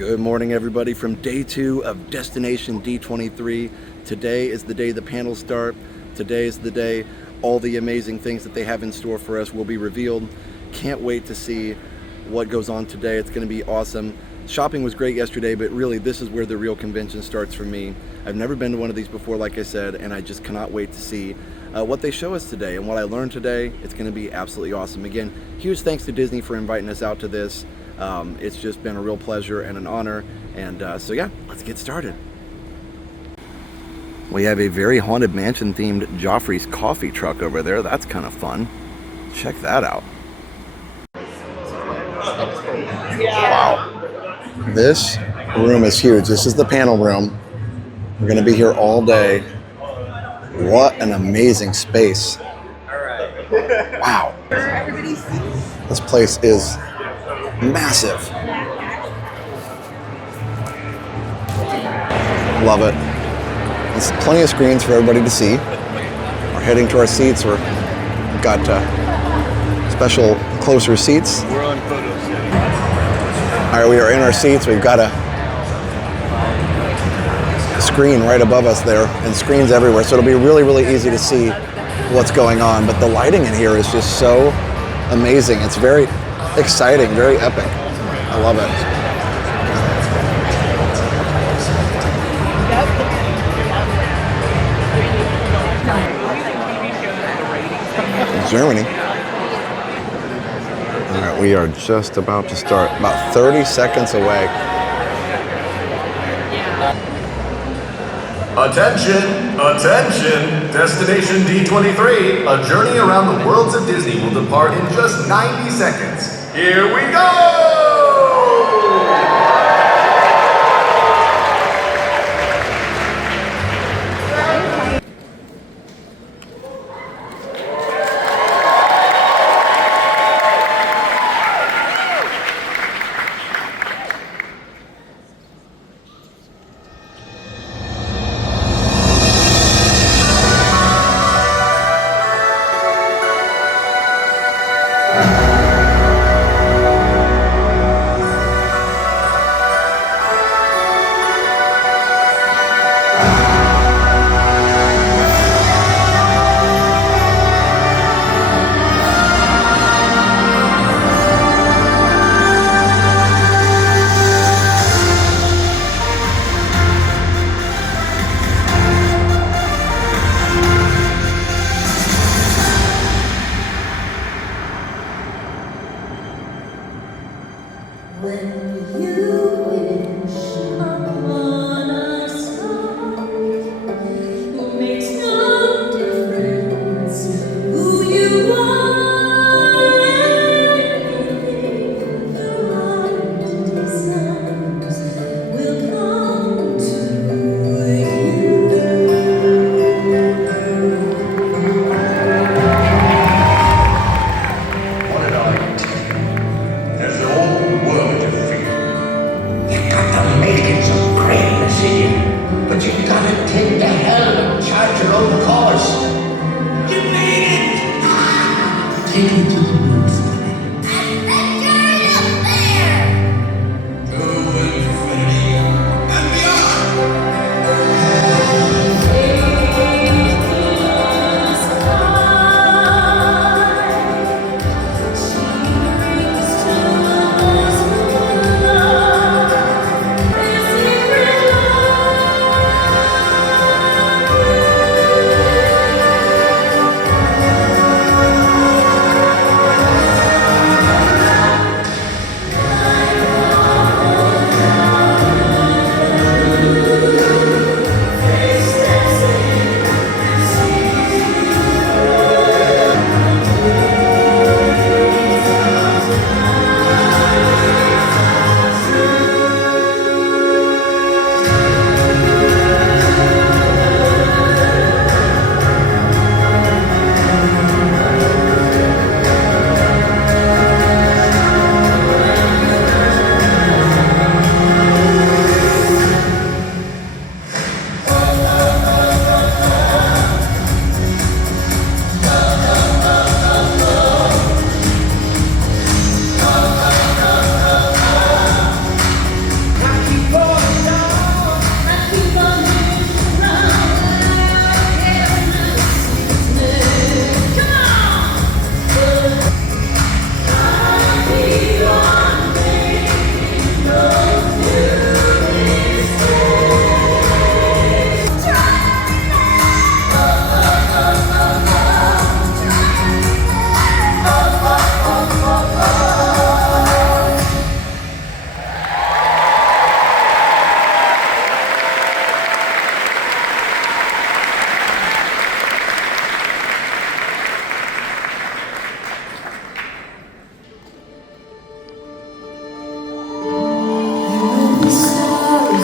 Good morning, everybody, from day 2 of Destination D23. Today is the day the panels start. Today is the day all the amazing things that they have in store for us will be revealed. Can't wait to see what goes on today. It's going to be awesome. Shopping was great yesterday, but really this is where the real convention starts for me. I've never been to one of these before, like I said, and I just cannot wait to see what they show us today and what I learned today. It's going to be absolutely awesome. Again, huge thanks to Disney for inviting us out to this. It's just been a real pleasure and an honor, and so yeah, let's get started. We have a very Haunted Mansion themed Joffrey's coffee truck over there. That's kind of fun. Check that out. Wow. This room is huge. This is the panel room. We're going to be here all day. What an amazing space. Wow. This place is massive. Love it. There's plenty of screens for everybody to see. We're heading to our seats. We've got special closer seats. We're on photos. All right, we are in our seats. We've got a screen right above us there and screens everywhere. So it'll be really, really easy to see what's going on. But the lighting in here is just so amazing. It's very exciting, very epic. I love it. Germany. All right, we are just about to start, about 30 seconds away. Attention, attention, Destination D23, a journey around the worlds of Disney will depart in just 90 seconds. Here we go!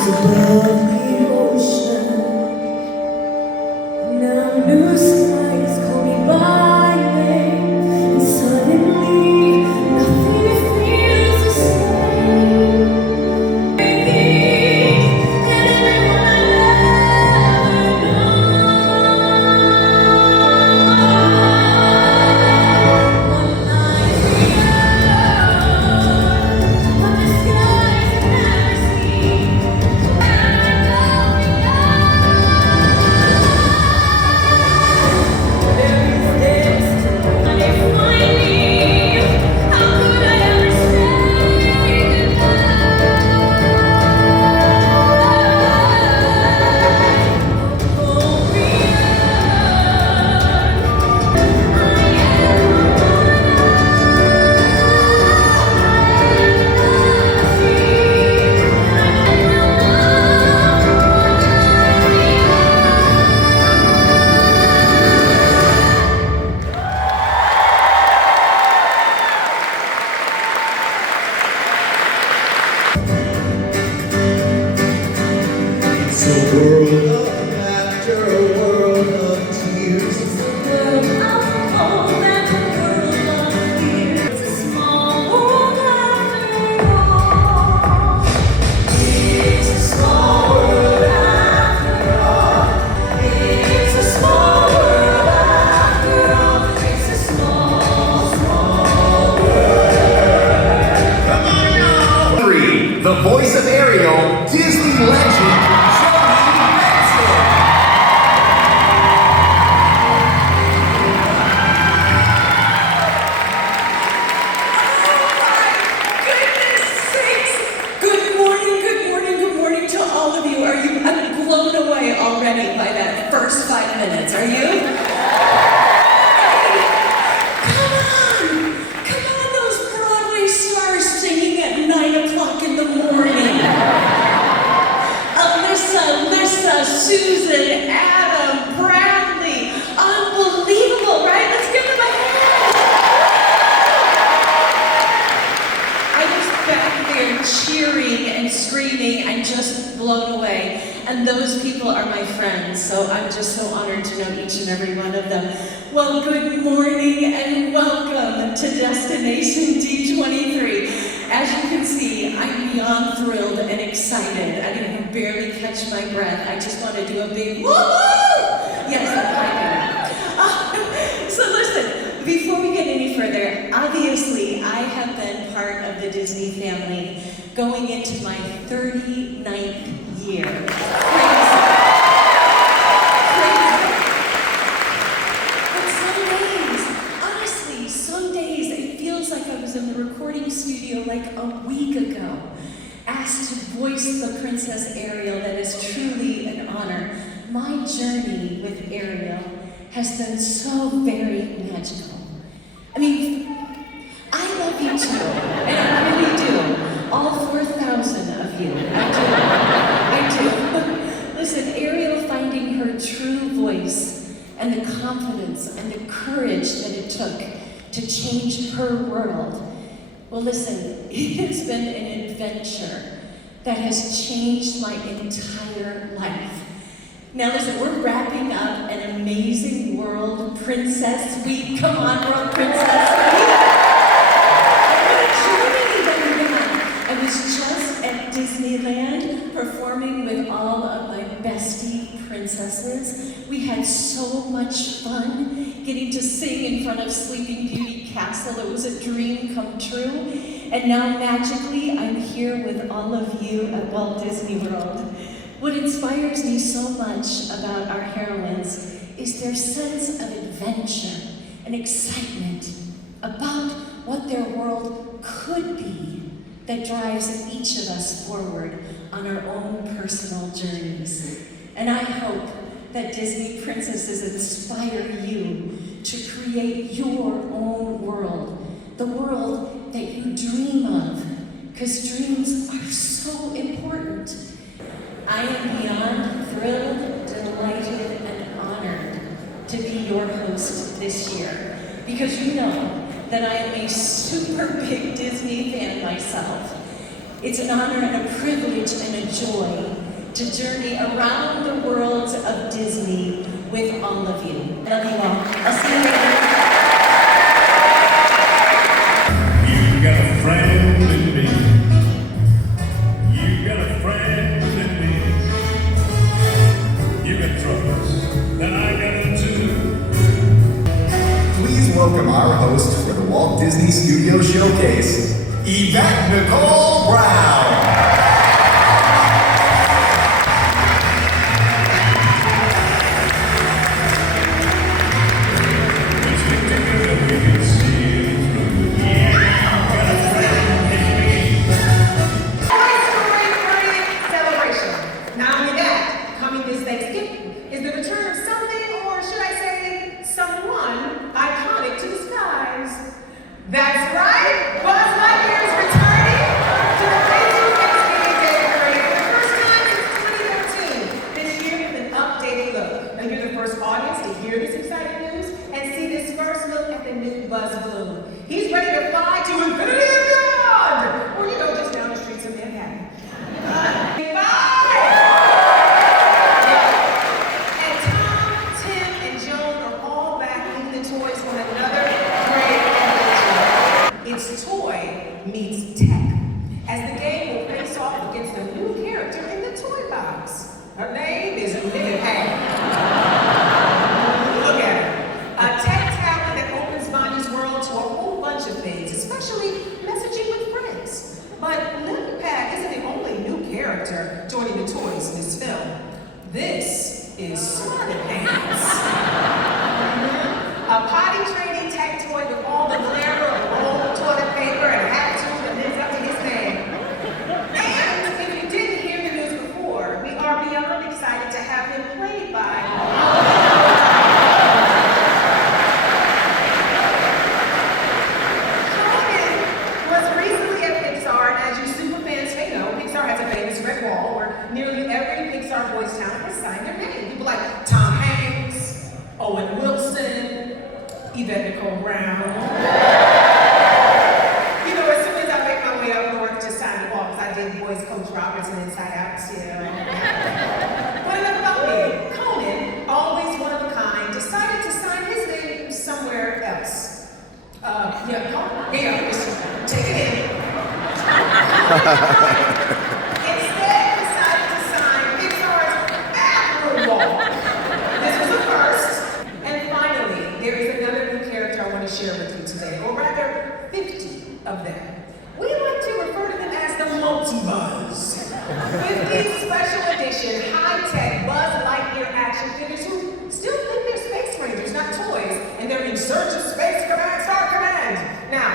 The voice of Ariel, Disney legend, already by that first 5 minutes, are you? Come on, those Broadway stars singing at 9 o'clock in the morning. Alyssa, Susan, Adam, Bradley, unbelievable, right? Let's give them a hand. I was back there cheering and screaming and just blown away. And those people are my friends, so I'm just so honored to know each and every one of them. Well, good morning and welcome to Destination D23. As you can see, I'm beyond thrilled and excited. I can barely catch my breath. I just want to do a big woo-hoo! Yes, I do. So listen, before we get any further, obviously I have been part of the Disney family going into my 39th year. Crazy. But some days, honestly, some days it feels like I was in the recording studio like a week ago, asked to voice the Princess Ariel. That is truly an honor. My journey with Ariel has been so very magical. I mean, I love you too, and I really do. All 4,000 of you, I do. Listen, Ariel finding her true voice and the confidence and the courage that it took to change her world. Well, listen, it has been an adventure that has changed my entire life. Now listen, we're wrapping up an amazing World Princess Week. Come on, World Princess Week. I was just at Disneyland performing with all of my bestie princesses. We had so much fun getting to sing in front of Sleeping Beauty Castle. It was a dream come true. And now magically, I'm here with all of you at Walt Disney World. What inspires me so much about our heroines is their sense of adventure and excitement about what their world could be that drives each of us forward on our own personal journeys. And I hope that Disney princesses inspire you to create your own world, the world that you dream of, because dreams are so important. I am beyond thrilled, delighted, and honored to be your host this year, because you know that I am a super big Disney fan myself. It's an honor and a privilege and a joy to journey around the world of Disney with all of you. Love you all. I'll see you later. You got a friend in me. You got a friend in me. You got troubles, then I got them too. Please welcome our host for the Walt Disney Studio Showcase, Yvette Nicole Brown. That's right! Buzz Lightyear is returning to the Facebook Thanksgiving Day Parade for the first time since 2013. This year with an updated look. Now you're the first audience to hear this exciting news and see this first look at the new Buzz Balloon. He's ready to fly to infinity and beyond! Or you know, just down the streets of Manhattan. And Tom, Tim, and Joan are all back leaving the toys for another great adventure. It's toy meets tech, as the game will face off against a new character in the toy box. Her name is Lily Pad. Look at her. A tech tablet that opens Bonnie's world to a whole bunch of things, especially messaging with friends. But Lily Pad isn't the only new character joining the toys in this film. This is Smarty Pants. A potty training tech toy with all the glamour of old toilet paper and a hat tube that lives up to his name. And if you didn't hear the news before, we are beyond excited to have him played by Conan was recently at Pixar, and as you super fans may know, Pixar has a famous red wall where nearly every Pixar boys town has signed their name. People like Tom Hanks, Owen Wilson, Yvette Nicole Brown. You know, as soon as I make my way up north to sign the wall, because I did Boys Coach Roberts and Inside Out, you know. But enough about me. Conan, always one of a kind, decided to sign his name somewhere else. Just take it in. Instead, decided to sign Pixar's bathroom wall. This was a first. And finally, there is another new character I want to share with you today, or rather, 50 of them. We like to refer to them as the Multi-Buzz. 50 special edition, high-tech Buzz Lightyear action figures who still think they're space rangers, not toys, and they're in search of Space Command, Star Command. Now,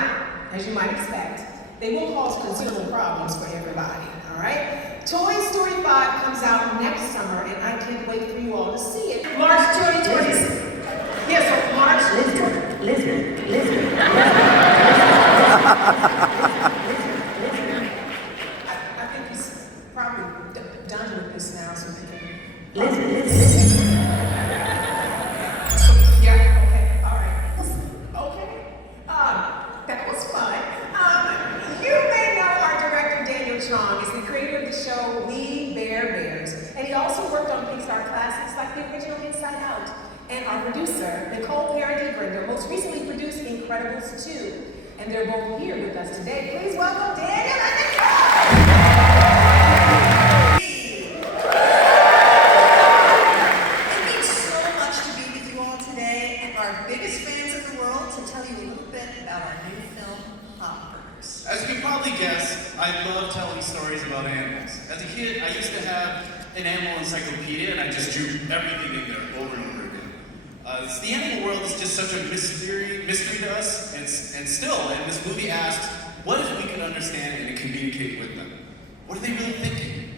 as you might expect, they will cause considerable problems for everybody, all right? Toy Story 5 comes out next summer, and I can't wait for you all to see it. March 2020. Yes, so March. Listen. I think he's probably done with this now, so we can. Listen. Yeah, okay, all right. Okay. That was fun. You may know our director, Tron is the creator of the show We Bear Bears, and he also worked on Pixar classics like the original Inside Out. And our producer, Nicole Parody-Grinder, most recently produced Incredibles 2. And they're both here with us today. Please welcome Daniel and Nicole! It means so much to be with you all today, and our biggest fans in the world, to tell you a little bit about our new film, Hoppers. As you can probably guess, I love telling stories about animals. As a kid, I used to have an animal encyclopedia, and I just drew everything in there over and over again. The animal world is just such a mystery to us, and still, and this movie asked, what if we could understand and communicate with them? What are they really thinking?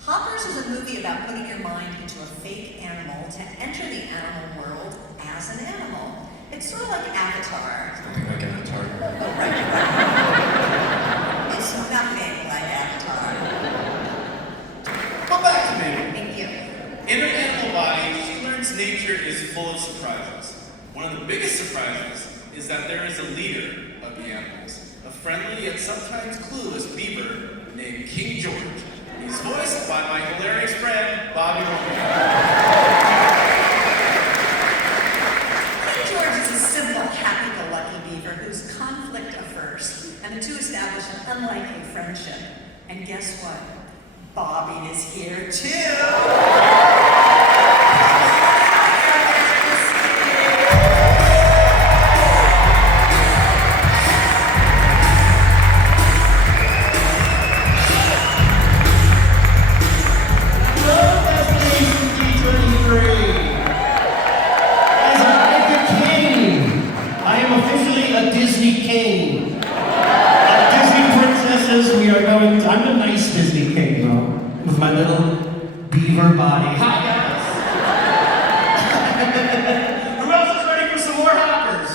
Hoppers is a movie about putting your mind into a fake animal to enter the animal world as an animal. It's sort of like Avatar. Something like Avatar. Oh, right. It's nothing like Avatar. Come back to me. Thank you. In her animal body, she learns nature is full of surprises. One of the biggest surprises is that there is a leader of the animals, a friendly yet sometimes clueless beaver named King George. He's voiced by my hilarious friend, Bobby Romeo. King George is a simple, happy-go-lucky beaver who's conflict-averse, and the two establish an unlikely friendship. And guess what? Bobby is here too! I'm the nice Disney king, though, with my little beaver body. Hi, guys! Who else is ready for some more hoppers?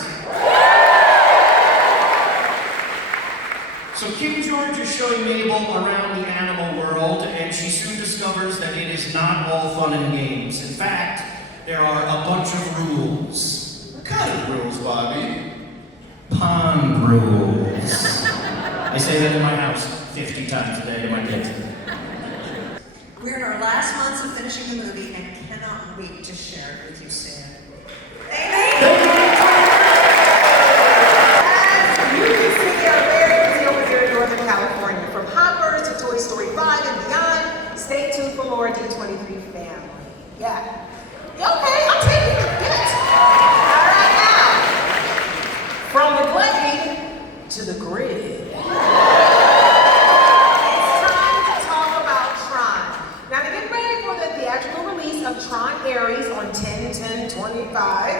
So King George is showing Mabel around the animal world, and she soon discovers that it is not all fun and games. In fact, there are a bunch of rules. What kind of rules, Bobby? Pond rules. I say that in my house 50 times a day to my kids. We're in our last months of finishing the movie and cannot wait to share it with you soon. Thank you! As you can see, we are very busy over here in Northern California. From Hoppers to Toy Story 5 and beyond, stay tuned for more D23 family. Yeah. Okay, I'll take it. Yes. All right, now, from the glade to the grid. It's time to talk about Tron. Now, to get ready for the theatrical release of Tron Ares on 10/10/25.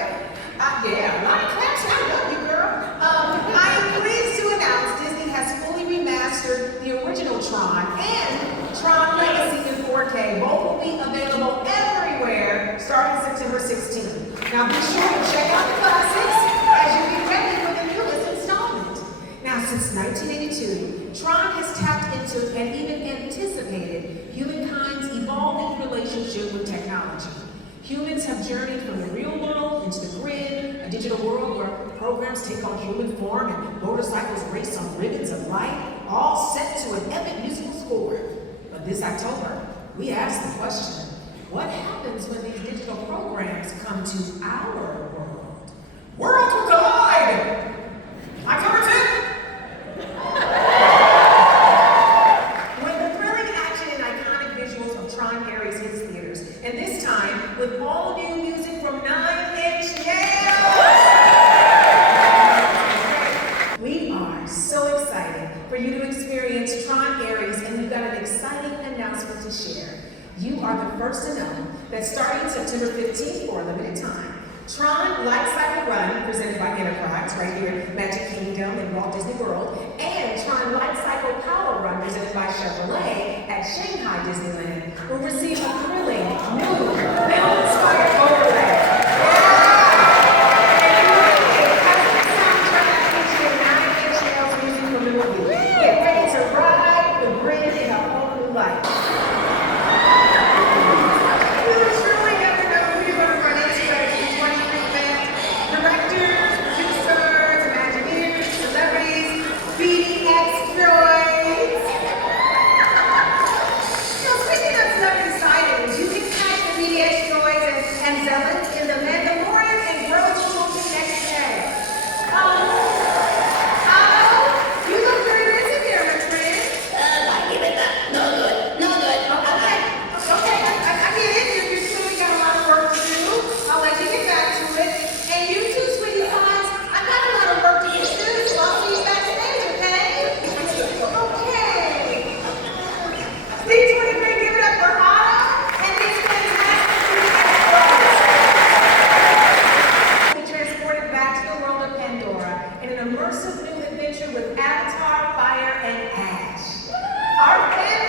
Yeah, a lot of claps. I love you, girl. I am pleased to announce Disney has fully remastered the original Tron and Tron Legacy in 4K. Both will be available everywhere starting September 16th. Now, be sure to check out the classics as you get ready for the newest installment. Now, since 1982, Tron has tapped into and even anticipated humankind's evolving relationship with technology. Humans have journeyed from the real world into the grid, a digital world where programs take on human form and motorcycles race on ribbons of light, all set to an epic musical score. But this October, we asked the question, what happens when these digital programs come to our world? Worlds will collide! October 10th! When the thrilling action and iconic visuals of Tron Ares hits theaters, and this time with all new music from 9 Inch Nails! We are so excited for you to experience Tron Ares, and we've got an exciting announcement to share. You are the first to know that starting September 15th for a limited time, Tron Light Cycle Run, presented by Enterprise, right here at Magic Kingdom and Walt Disney World, and Tron Light Cycle Power Run, presented by Chevrolet at Shanghai Disneyland, will receive a thrilling, new, film-inspired overlay. Get ready to ride the grid in a whole new light. You truly never know who you're going to run into at a D23 event. Directors, producers, Imagineers, celebrities, beating exploits. Speaking of celebrity sightings, you can catch the media exploits and zealots in the Mandalorian and Grow Tools the next day. You look very busy there, my friend. No good. Okay, I get it. You're clearly got a lot of work to do. I'll let you get back to it. And you too, sweetie pies. I got a lot of work to do too, so I'll see you backstage, okay? Okay. D23, give it up for Otto and his fantastic be transported back to the world of Pandora in an immersive new adventure with Avatar, Fire, and Ash. Our fan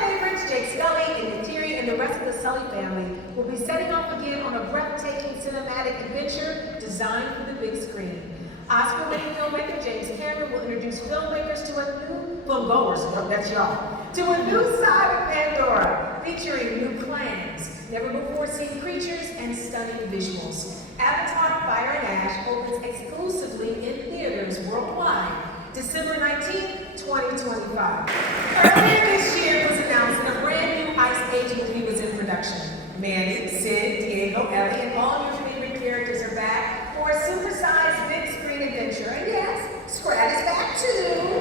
favorites, Jake Sully and Neytiri and the rest of the Sully family will be setting off again on a breathtaking cinematic adventure designed for the big screen. Oscar-winning filmmaker James Cameron will introduce filmmakers to a new filmgoers, that's y'all, to a new side of Pandora, featuring new clans, never before seen creatures, and stunning visuals. Avatar, Fire, and Ash opens exclusively in theaters worldwide, December 19th, 2025. Earlier this year it was announced that a brand new Ice Age movie was in production. Manny, Sid, Diego, Ellie, and all your favorite characters are back for a supersized big screen adventure. And yes, Scrat is back too.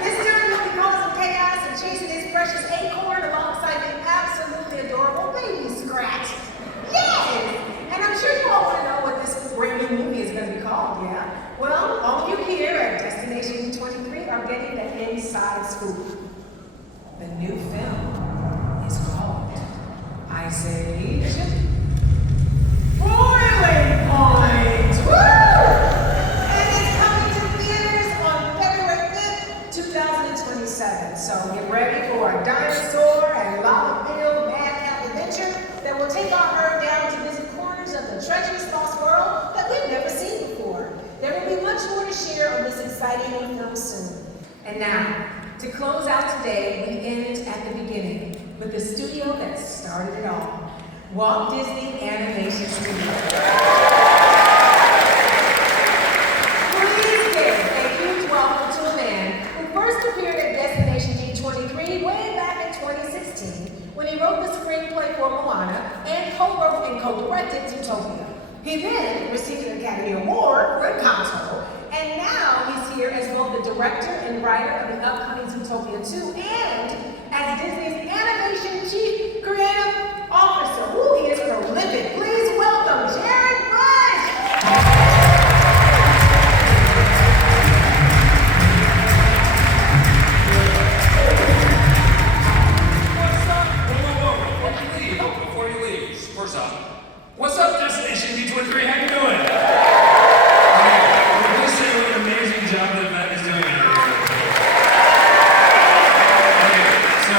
This time he'll be causing chaos and chasing his precious acorn alongside the absolutely adorable baby Scrat. Yes! And I'm sure you all want to know what this brand new movie is going to be called, yeah? Well, all of you here at Destination D23 are getting the inside scoop. The new film is called Ice Age Boiling Point! Woo! And it's coming to theaters on February 5th, 2027. So get ready for a dinosaur and lava-filled madcap adventure that will take our herd down to visit corners of the treacherous lost world that we've never seen before. There will be much more to share on this exciting new film soon. And now, to close out today, we end at the beginning with the studio that started it all, Walt Disney Animation Studios. Please give a huge welcome to a man who first appeared at Destination D23 way back in 2016 when he wrote the screenplay for Moana and co-wrote and co-directed Zootopia. He then received an Academy Award for Encanto, and now he's here as both the director and writer of the upcoming Zootopia 2 and as Disney's Animation Chief Creative Officer. Ooh, he is prolific. Please welcome Jared Bush! What's up? Whoa. Before you leave, first off, what's up, Destination D23? How you doing? Okay, please say what an amazing job that Matt is doing out here. Okay, so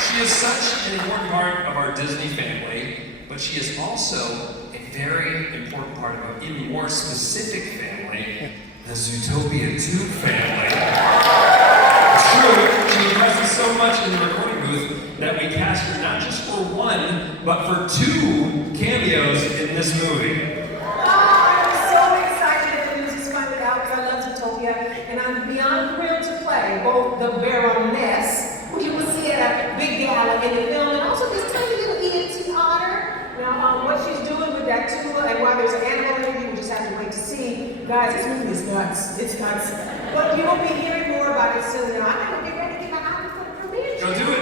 she is such an important part of our Disney family, but she is also a very important part of our even more specific family, the Zootopia 2 family. It's true, she impressed us so much in the recording booth that we cast her not just for one, but for 2 cameos in this movie. I'm so excited that the news is finally out because I love Zootopia, and I'm beyond thrilled to play both the Baroness, who you will see at a big gala in the film, and also this tiny little ENT otter. Now, what she's doing with that too, and why there's an animal in it, we just have to wait to see. Guys, this movie is nuts. It's nuts. But you will be hearing more about it soon. Now, I'm going to get ready to get my outfit for the premiere. Go do it.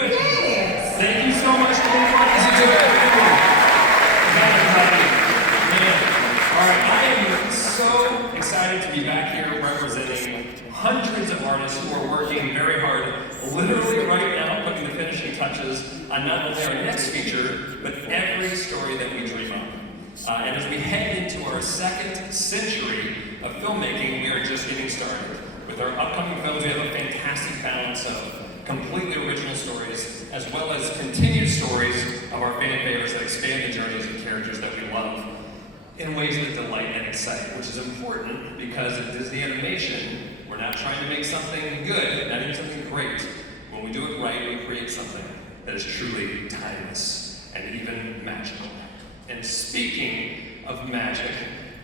Yes. Thank you so much for being part of the Zootopia family. All right, I am so excited to be back here representing hundreds of artists who are working very hard, literally right now, putting the finishing touches on not only our next feature, but every story that we dream of. And as we head into our 2nd century of filmmaking, we are just getting started. With our upcoming films, we have a fantastic balance of completely original stories, as well as continued stories of our fan favorites that expand the journeys of characters that we love in ways that delight and excite, which is important because at Disney Animation, we're not trying to make something good, not even something great. When we do it right, we create something that is truly timeless and even magical. And speaking of magic,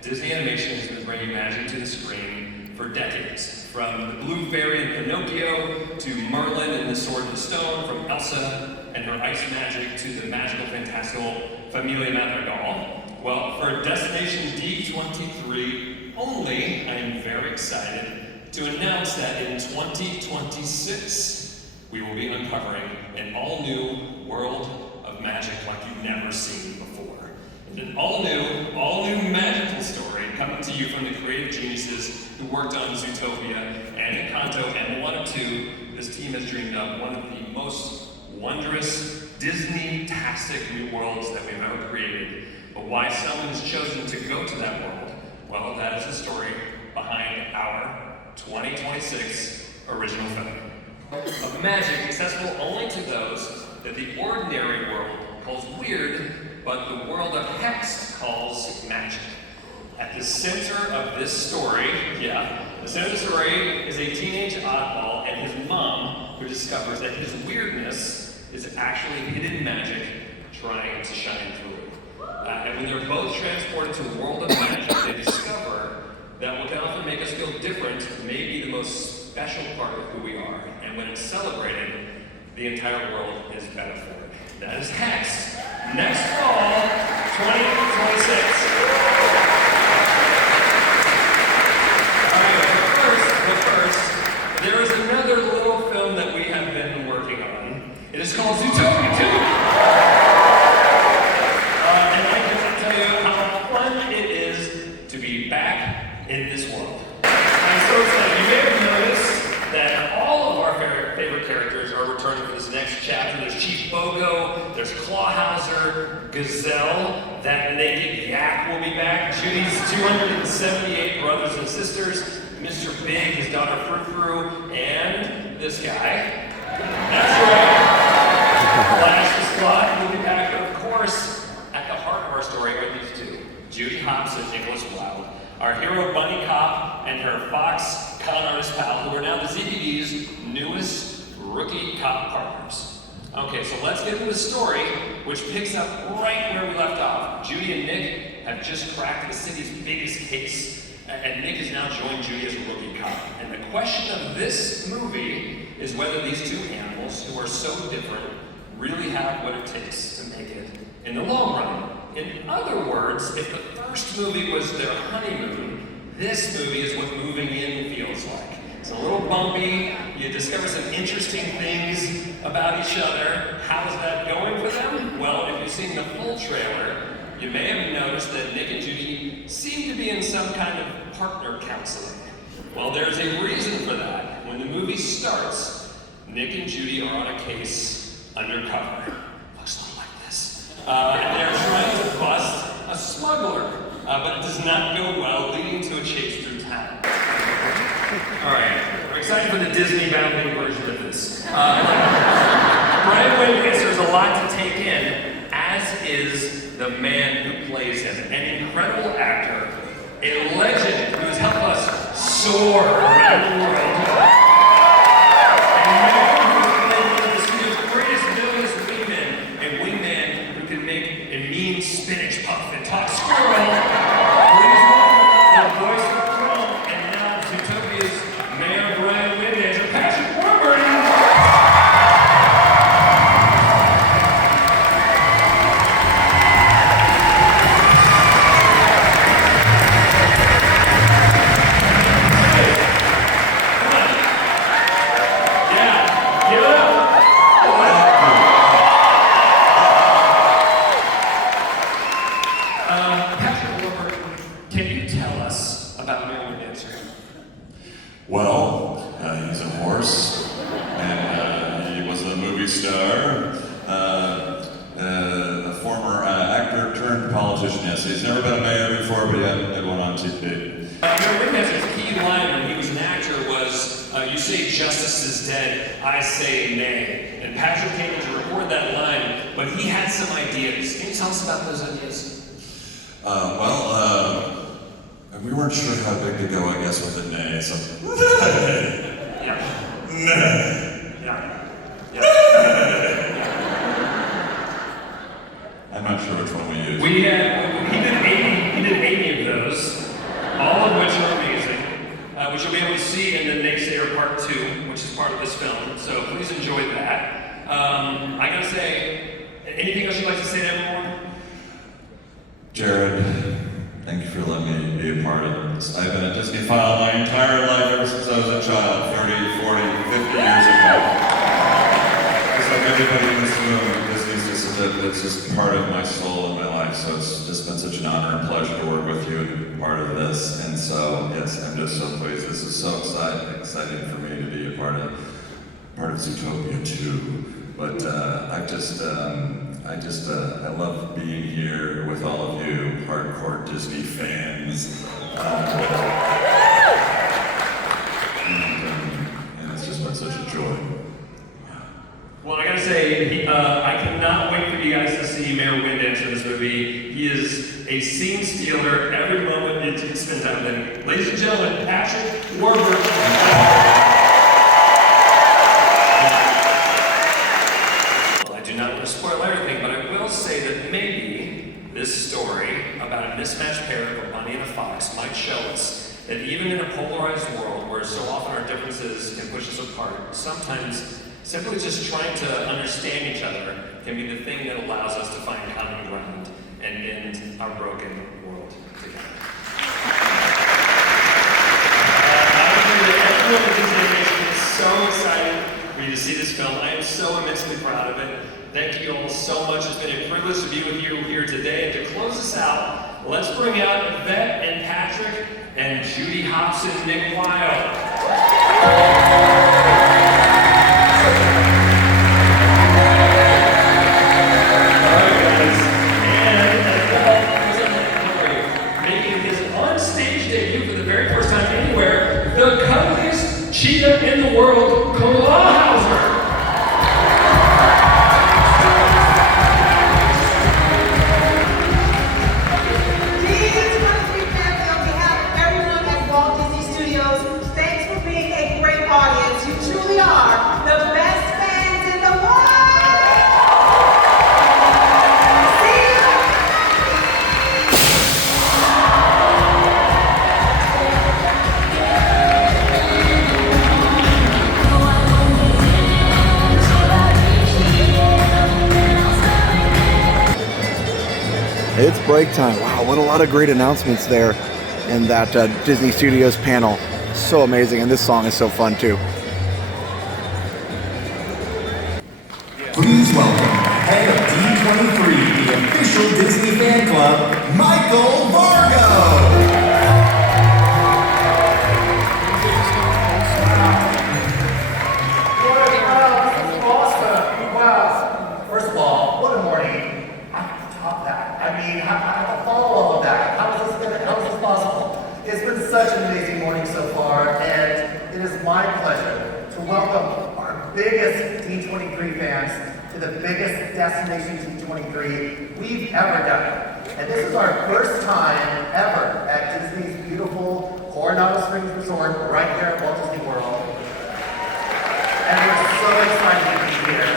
Disney Animation has been bringing magic to the screen for decades. From the Blue Fairy in Pinocchio, to Merlin and the Sword and Stone, from Elsa and her ice magic, to the magical, fantastical Familia Madrigal. Well, for Destination D23 only, I am very excited to announce that in 2026, we will be uncovering an all-new world of magic like you've never seen before. And an all-new magical story coming to you from the creative geniuses who worked on Zootopia and Encanto and Moana 2. This team has dreamed up one of the most wondrous, Disney-tastic new worlds that we've ever created. But why someone has chosen to go to that world, well, that is the story behind our 2026 original film. Of magic accessible only to those that the ordinary world calls weird, but the world of Hex calls magic. At the center of this story, the center of the story is a teenage oddball and his mom, who discovers that his weirdness is actually hidden magic trying to shine through. And when they're both transported to a world of magic, they discover that what can often make us feel different may be the most special part of who we are, and when it's celebrated, the entire world is better for it. That is Hex. Next fall, 2026. But first, there is another little film that we have been working on. It is called Zootopia 2. And I can tell you how fun it is to be back in this world. I'm so excited. You may have noticed that all of our favorite characters are returning for this next chapter. There's Chief Bogo, there's Clawhauser, Gazelle, that naked yak will be back, Judy's 278 brothers and sisters, Mr. Big, his daughter Frou-Frou, and this guy. That's right. Flash the Slot will be back, but of course, at the heart of our story are these two. Judy Hopps and Nicholas Wilde, our hero Bunny Cop and her fox con artist pal, who are now the ZPD's newest rookie cop partners. Okay, so let's get into the story, which picks up right where we left off. Judy and Nick have just cracked the city's biggest case, and Nick has now joined Judy as a rookie cop. And the question of this movie is whether these two animals, who are so different, really have what it takes to make it in the long run. In other words, if the first movie was their honeymoon, this movie is what moving in feels like. It's a little bumpy, you discover some interesting things about each other. How's that going for them? Well, if you've seen the full trailer, you may have noticed that Nick and Judy seem to be in some kind of partner counseling. Well, there's a reason for that. When the movie starts, Nick and Judy are on a case undercover. Looks a lot like this. And they're trying to bust a smuggler, but it does not go well, leading to a chase through town. All right, we're excited for the Disney bounding version of this. Brian Windermere, there's a lot to take in, as is the man who plays him, an incredible actor, a legend who has helped us soar around the world, a man who played one of the studio's greatest villainous wingmen, a wingman who can make a mean spinach puff and talk squirrel. Please welcome the voice of Tron and now Zootopia's Mayor Brian Windermere, Patrick Warburton. Well, he's a horse, and he was a movie star, a former actor turned politician. Yes, he's never been a mayor before, but he had one on TV. Mayor Windester's key line when he was an actor was, you say justice is dead, I say nay. And Patrick came in to record that line, but he had some ideas. Can you tell us about those ideas? We weren't sure how big to go, I guess, with the nay, so... Yeah. I'm not sure which one we used. He did 80 of those, all of which are amazing, which you'll be able to see in the Naysayer Part 2, which is part of this film, so please enjoy that. I gotta say, anything else you'd like to say to everyone? Jared, thank you for letting me be a part of this. I've been a Disney file my entire life ever since I was a child, 30, 40, 50 years ago. Just like everybody in this room, Disney's it's just part of my soul and my life, so it's just been such an honor and pleasure to work with you and be part of this. And so, yes, I'm just so pleased. This is so exciting for me to be a part of Zootopia too. But I love being here with all of you, hardcore Disney fans. And it's just been such a joy. Well, I gotta say, I cannot wait for you guys to see Mayor Windex in this movie. He is a scene stealer every moment you spend time with him. Ladies and gentlemen, Patrick Warburton. This story about a mismatched pair of a bunny and a fox might show us that even in a a polarized world where so often our differences can push us apart, sometimes simply just trying to understand each other can be the thing that allows us to find common ground and end our broken world together. Everyone at Disney is so excited for you to see this film. I am so immensely proud of it. Thank you all so much. It's been a privilege to be with you here today. And to close us out, let's bring out Yvette and Patrick and Judy Hobson, Nick Wilde. Cheetah in the world, Clawhauser. D23 family, on behalf of everyone at Walt Disney Studios, thanks for being a great audience. You truly are the best fans in the world. See you. It's break time. Wow, what a lot of great announcements there in that Disney Studios panel. So amazing, and this song is so fun too. Please welcome head of D23, the official Disney fan club, Michael Vargo. Awesome! Wow! First of all, what a morning! I have to top that. I mean, I have to follow all of that. How is this possible? It's been such an amazing morning so far, and it is my pleasure to welcome our biggest D23 fans to the biggest Destination D23 we've ever done. And this is our first time ever at Disney's beautiful Coronado Springs Resort right here at Walt Disney World. And we're so excited to be here.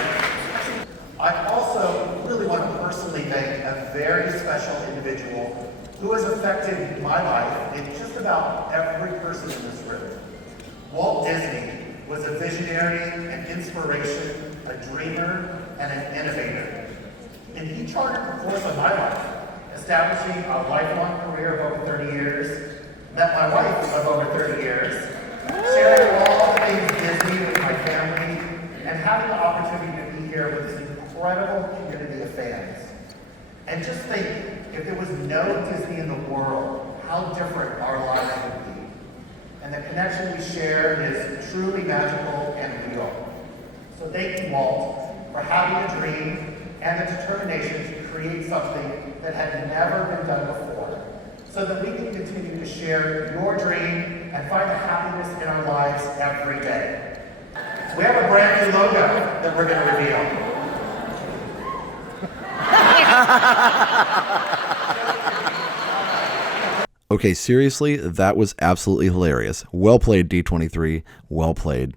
I also really want to personally thank a very special individual who has affected my life in just about every person in this room. Walt Disney was a visionary, an inspiration, a dreamer, and an innovator. And he charted the course of my life, establishing a lifelong career of over 30 years, met my wife of over 30 years, sharing all things Disney with my family, and having the opportunity to be here with this incredible community of fans. And just think, if there was no Disney in the world, how different our lives would be. And the connection we share is truly magical and real. So thank you, Walt, for having a dream and the determination to create something that had never been done before, so that we can continue to share your dream and find the happiness in our lives every day. We have a brand new logo that we're going to reveal. Okay, seriously, that was absolutely hilarious. Well played, D23. Well played.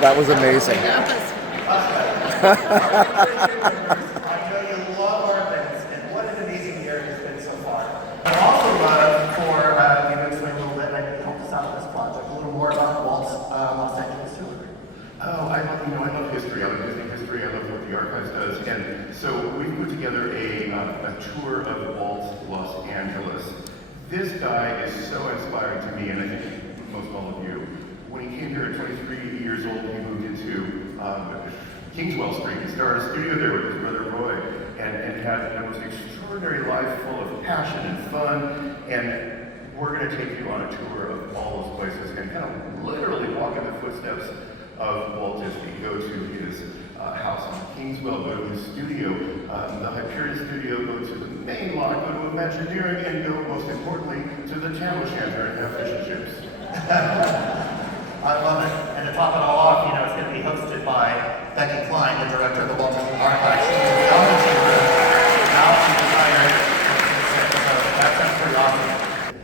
That was amazing. I know you love our events, and what an amazing year it has been so far. I'd also love for you to explain a little bit, and help us out with this project, a little more about Walt's Los Angeles tour. Oh, I love history. I love Disney history. I love what the Archives does. And so we put together a tour of Walt's Los Angeles. This guy is so inspiring to me, and I think most all of you. When he came here at 23 years old, he moved into Kingswell Street. He started a studio there with his brother Roy, and had the most extraordinary life full of passion and fun. And we're going to take you on a tour of all those places and kind of literally walk in the footsteps of Walt Disney. Go to his house on Kingswell, go to his studio, the Hyperion studio, go to the main lot, go to Imagineering, and go, most importantly, to the Tam O'Shanter and have fish and chips. I love it. And to top it all off, it's going to be hosted by Becky Klein, the director of the Walt Disney Archives. She's the only teacher. Now she's retired. So that sounds pretty awesome.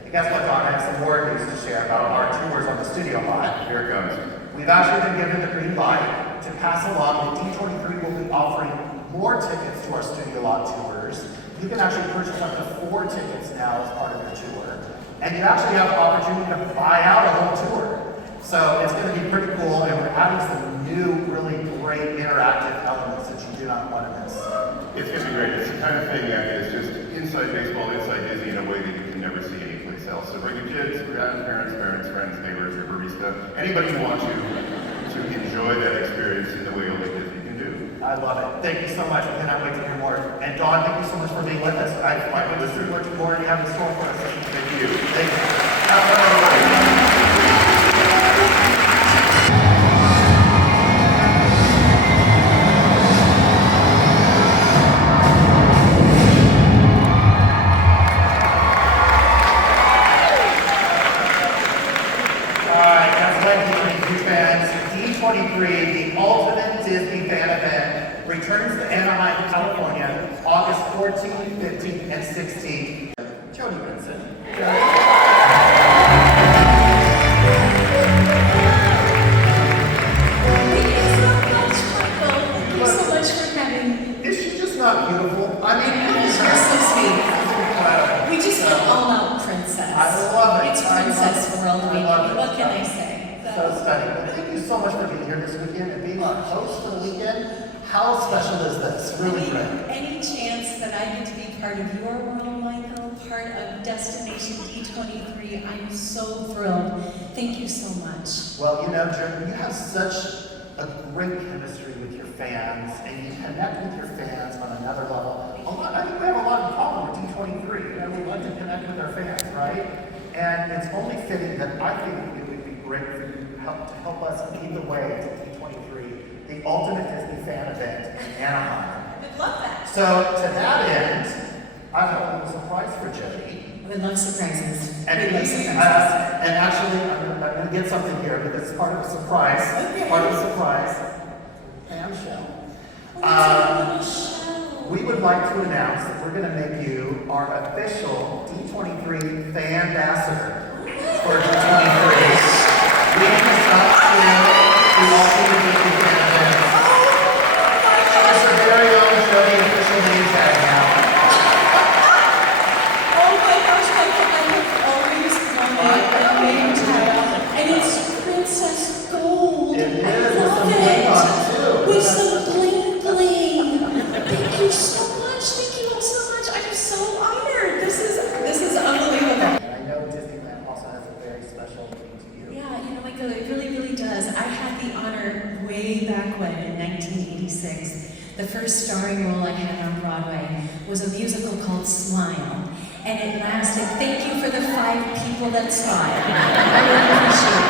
And guess what, Don? I have some more news to share about our tours on the studio lot. Here it comes. We've actually been given the green light to pass along that D23 will be offering more tickets to our studio lot tours tours. You can actually purchase up to 4 tickets now as part of your tour. And you actually have the opportunity to buy out a whole tour. So it's going to be pretty cool, and we're adding some new, really great interactive elements that you do not want to miss. It's going to be great. It's the kind of thing that is just inside baseball, inside Disney in a way that you can never see anyplace else. So bring your kids, grandparents, parents, friends, neighbors, your barista, anybody who wants you to enjoy that experience in the way only Disney can do. I love it. Thank you so much. We cannot wait to hear more. And Dawn, thank you so much for being with us. I want to see what more you have in store for us. Thank you. Thank you. Have fun, everybody. D23, the ultimate Disney fan event, returns to Anaheim, California, August 14th, 15th, and 16th. Jody Benson. Thank you so much, Michael. Thank you so much for having. Is she just not beautiful? I mean, You're so sweet. incredible. We just go all out princess. I love it. It's princess world I week. love it. What can I say? So stunning. But thank you so much for being here this weekend and being our host for the weekend. How special is this? Really great. Any chance that I get to be part of your world, Michael, part of Destination D23, I'm so thrilled. Thank you so much. Well, you know, Jen, you have such a great chemistry with your fans, and you connect with your fans on another level. I think we have a lot in common with D23. You know, we like to connect with our fans, right? And it's only fitting that I think it would be great for you to help us lead the way to D23, the ultimate Disney fan event in Anaheim. I'd love that. So to that end, I have a little surprise for Jody. We love surprises. And, We love surprises. and actually, I'm going to get something here because it's part of a surprise. Okay. Part of a surprise. Fan show. We would like to announce that we're going to make you our official D23 fan ambassador for D23. We can stop the ultimate Disney fan event. It's our very own Jody official name tag now. Oh my gosh, Michael, I have always wanted a name tag. And it's Princess Gold. It is, I with love some bling on it, it. too. With some bling bling. Thank you so much. Thank you all so much. I'm so honored. This is unbelievable. And I know Disneyland also has a very special meaning to you. Yeah, you know, Michael, it really, really does. I had the honor way back when, in 1986, the first starring role I had on Broadway was a musical called Smile. And it lasted, thank you for the 5 people that saw it. I really appreciate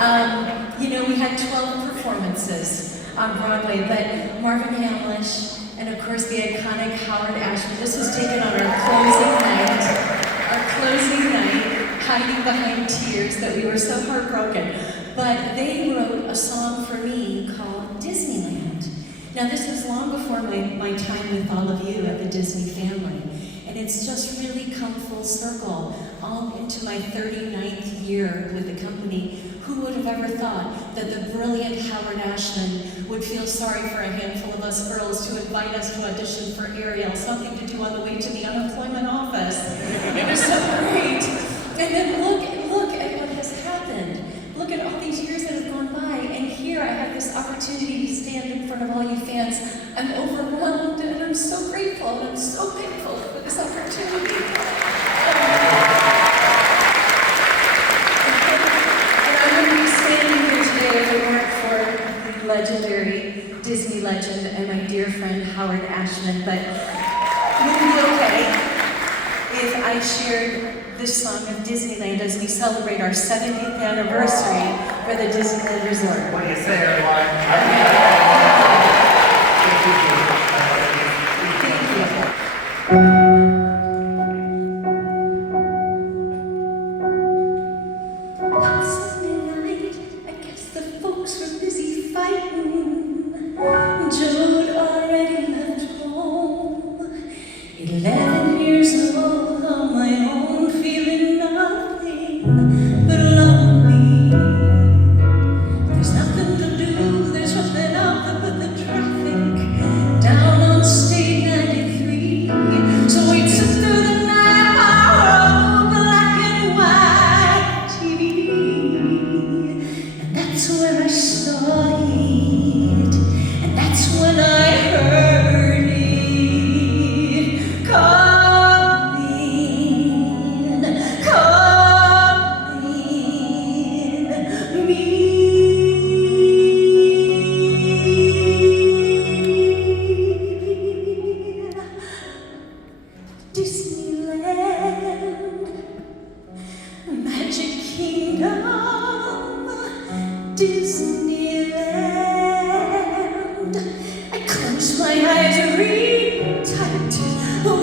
that. You know, we had 12 performances on Broadway, but Marvin Hamlish, and of course the iconic Howard Ashman. This was taken on our closing night, hiding behind tears that we were so heartbroken. But they wrote a song for me called Disneyland. Now this was long before my time with all of you at the Disney family. And it's just really come full circle, all into my 39th year with the company. Who would have ever thought that the brilliant Howard Ashman would feel sorry for a handful of us girls to invite us to audition for Ariel, something to do on the way to the unemployment office. It was so great. And then look at what has happened. Look at all these years that have gone by, and here I have this opportunity to stand in front of all you fans. I'm overwhelmed, and I'm so grateful, and I'm so thankful for this opportunity. And I wouldn't be standing here today if it weren't for the legendary Disney legend and my dear friend Howard Ashman, but would it be okay if I shared this song of Disneyland as we celebrate our 70th anniversary for the Disneyland Resort? What do you say, everyone? On Sunday night, I guess the folks were busy fighting. Joe'd already left home. 11 years old on my own, feeling nothing but lonely. There's nothing to do, there's nothing out there but the traffic down on State 93. Disneyland. I clench my eyes real tight,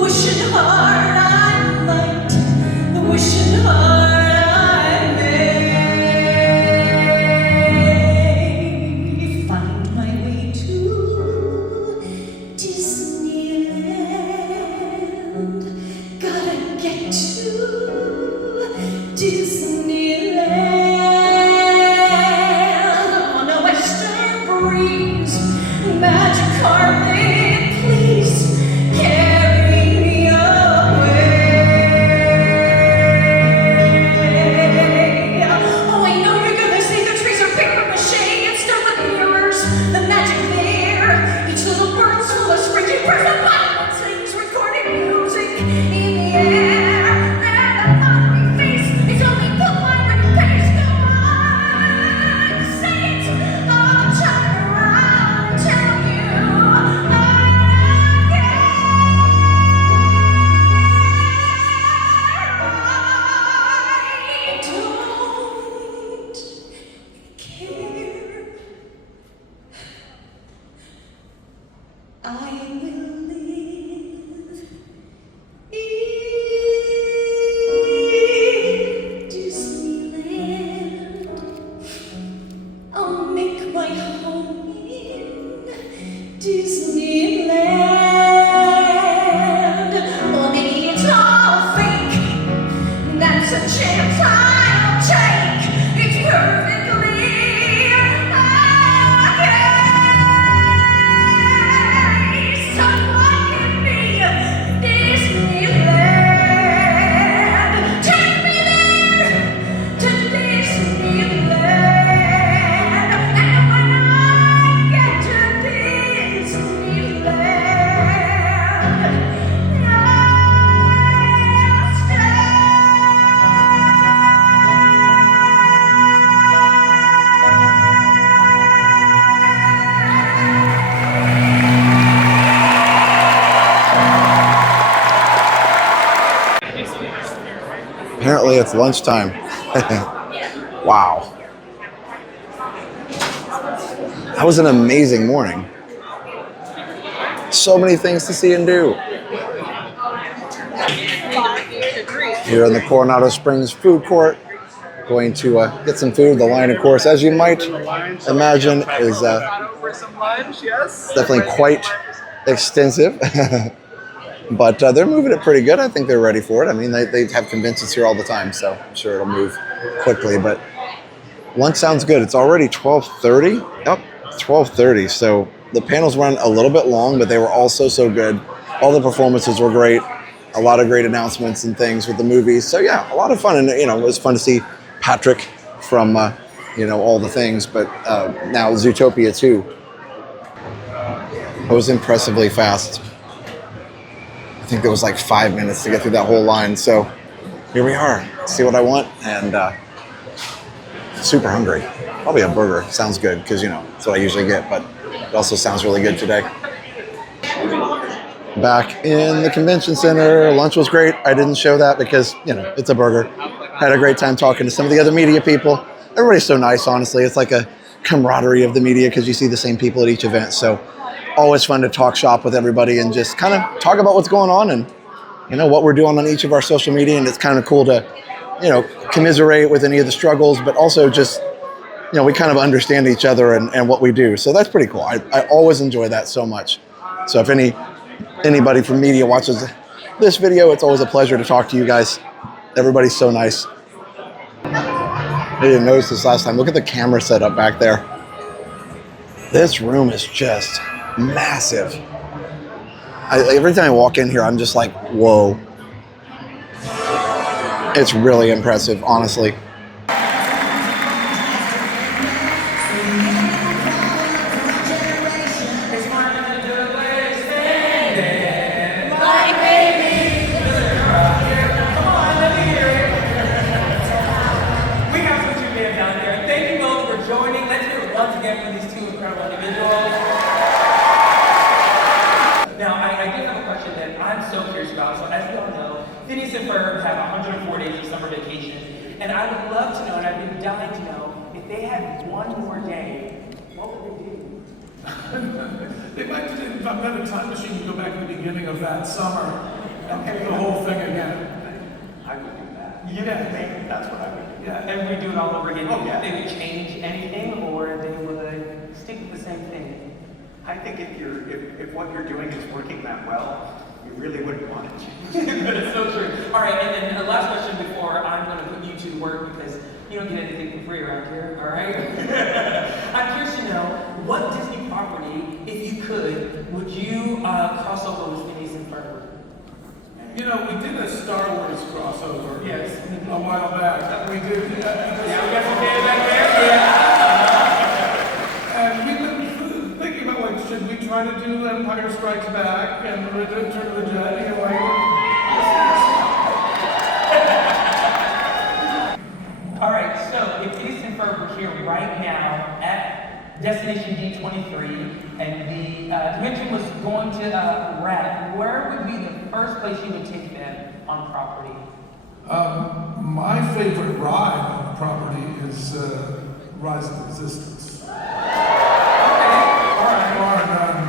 wishing hard I might, wishing hard I may find my way to Disneyland. Gotta get to Disneyland on a western breeze, magic carpet, please carry me away. Oh, I know you're gonna say the trees are paper mache and stuff with mirrors, the magic there. Each little bird's full of springy perfect violence, things recording music in the air. Apparently it's lunchtime. Wow. That was an amazing morning. So many things to see and do. Here in the Coronado Springs food court, going to get some food. The line, of course, as you might imagine, is definitely quite extensive. But they're moving it pretty good. I think they're ready for it. I mean, they have conventions here all the time, so I'm sure it'll move quickly. But lunch sounds good. It's already 12:30. Yep, 12:30. So the panels run a little bit long, but they were also so good. All the performances were great. A lot of great announcements and things with the movies. So yeah, a lot of fun. And it was fun to see Patrick from all the things. But now Zootopia too. It was impressively fast. I think there was like 5 minutes to get through that whole line. So here we are. See what I want, and super hungry. Probably a burger. Sounds good because that's what I usually get, but it also sounds really good today. Back in the convention center, lunch was great. I didn't show that because it's a burger. Had a great time talking to some of the other media people. Everybody's so nice, honestly. It's like a camaraderie of the media because you see the same people at each event. So always fun to talk shop with everybody and just kind of talk about what's going on and what we're doing on each of our social media. And it's kind of cool to commiserate with any of the struggles, but also just we kind of understand each other and what we do. So that's pretty cool. I always enjoy that so much. So if anybody from media watches this video, it's always a pleasure to talk to you guys. Everybody's so nice. I didn't notice this last time. Look at the camera setup back there. This room is just massive. Every time I walk in here, I'm just like, whoa. It's really impressive, honestly. Phineas and Ferb have 104 days of summer vacation, and I would love to know, and I've been dying to know, if they had one more day, what would they do? They might invent a time machine to go back to the beginning of that summer and do the whole thing again. I would do that. Yeah. That's what I would do. Yeah. And we do it all over again. Oh, yeah. They would change anything, or they would stick with the same thing. I think if what you're doing is working that well, you really wouldn't want to change. That's so true. All right, and then the last question before I'm going to put you to work, because you don't get anything for free around here, all right? I'm curious to know, what Disney property, if you could, would you cross over with Phineas and Ferb? You know, we did a Star Wars crossover. Yes. A while back. We did. Yeah, we got some data back there. Yeah. And we've been thinking about, like, should we try to do Empire Strikes Back and Return of the Jedi? You know, like, all right, so if Phineas and Ferb were here right now at Destination D23, and the convention was going to wrap, where would be the first place you would take them on property? my favorite ride on the property is Rise of Resistance.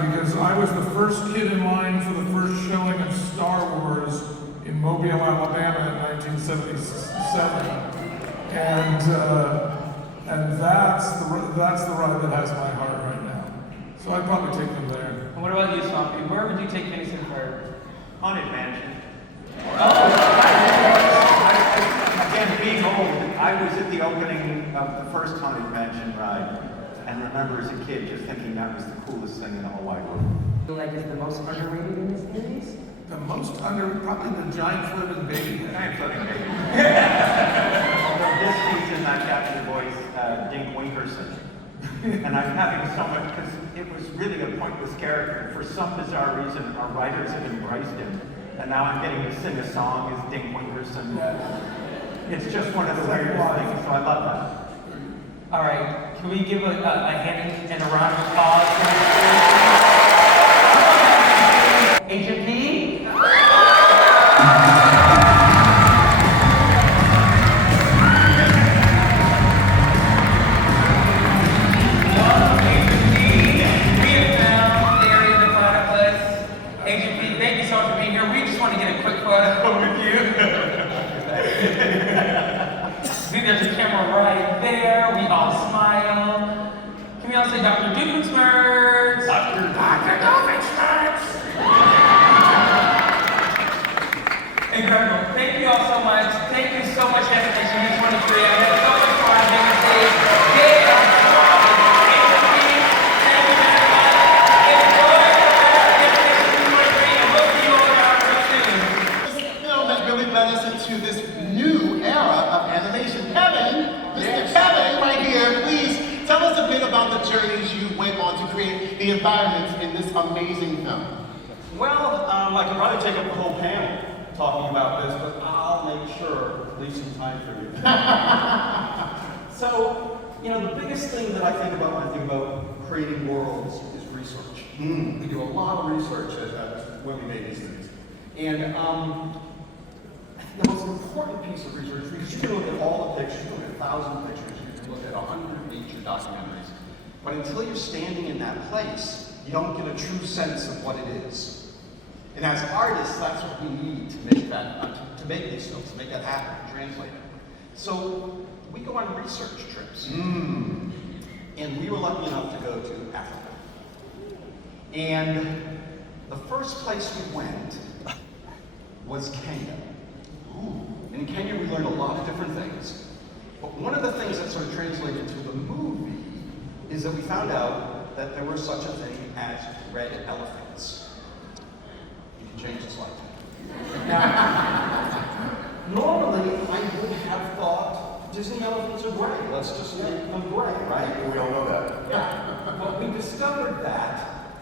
Because I was the first kid in line for the first showing of Star Wars in Mobile, Alabama in 1977. And that's the ride that has my heart right now. So I'd probably take them there. And what about you, Swampy? Where would you take Phineas and Ferb? Haunted Mansion. Oh, Again, being old, I was at the opening of the first Haunted Mansion ride, and remember as a kid just thinking that was the coolest thing in the whole wide world. feel like it's the most underrated in this series? The most probably the giant floating baby. Giant floating baby. Although this season I got your voice, Dink Winkerson. And I'm having so much, because it was really a pointless character. For some bizarre reason, our writers have embraced him. And now I'm getting to sing a song as Dink Winkerson. It's just one of the weirdest things, so I love that. All right, can we give a hand and a round of applause for Agent P? Agent P, thank you so much for being here. We just want to get a quick photo with you. See, there's a camera right there. We all smile. Can we all say Dr. Doofenshmirtz? Dr. Doofenshmirtz! Incredible. Thank you all so much. Thank you so much, Destination D23. I had so much fun being on stage. Thank you very much. Enjoy Destination D23, and we'll see you all around real soon. This film that really led us into this new era of animation. Kevin, Mr. Kevin, right here, please tell us a bit about the journeys you went on to create the environments in this amazing film. Well, I could probably take up the whole panel talking about this, but I'll make sure to leave some time for you. So, you know, the biggest thing that I think about when I think about creating worlds is research. We do a lot of research when we make these things. And the most important piece of research, because you can look at all the pictures, you can look at 1,000 pictures, you can look at 100 nature documentaries, but until you're standing in that place, you don't get a true sense of what it is. And as artists, that's what we need to make that, to make these films, to make that happen, translate it. So we go on research trips. And we were lucky enough to go to Africa. And the first place we went was Kenya. And in Kenya, we learned a lot of different things. But one of the things that sort of translated to the movie is that we found out that there was such a thing as red elephants. You can change the slide. Now, normally, I would have thought Disney elephants are gray. Let's just make them gray, right? We all know that. Yeah. But we discovered that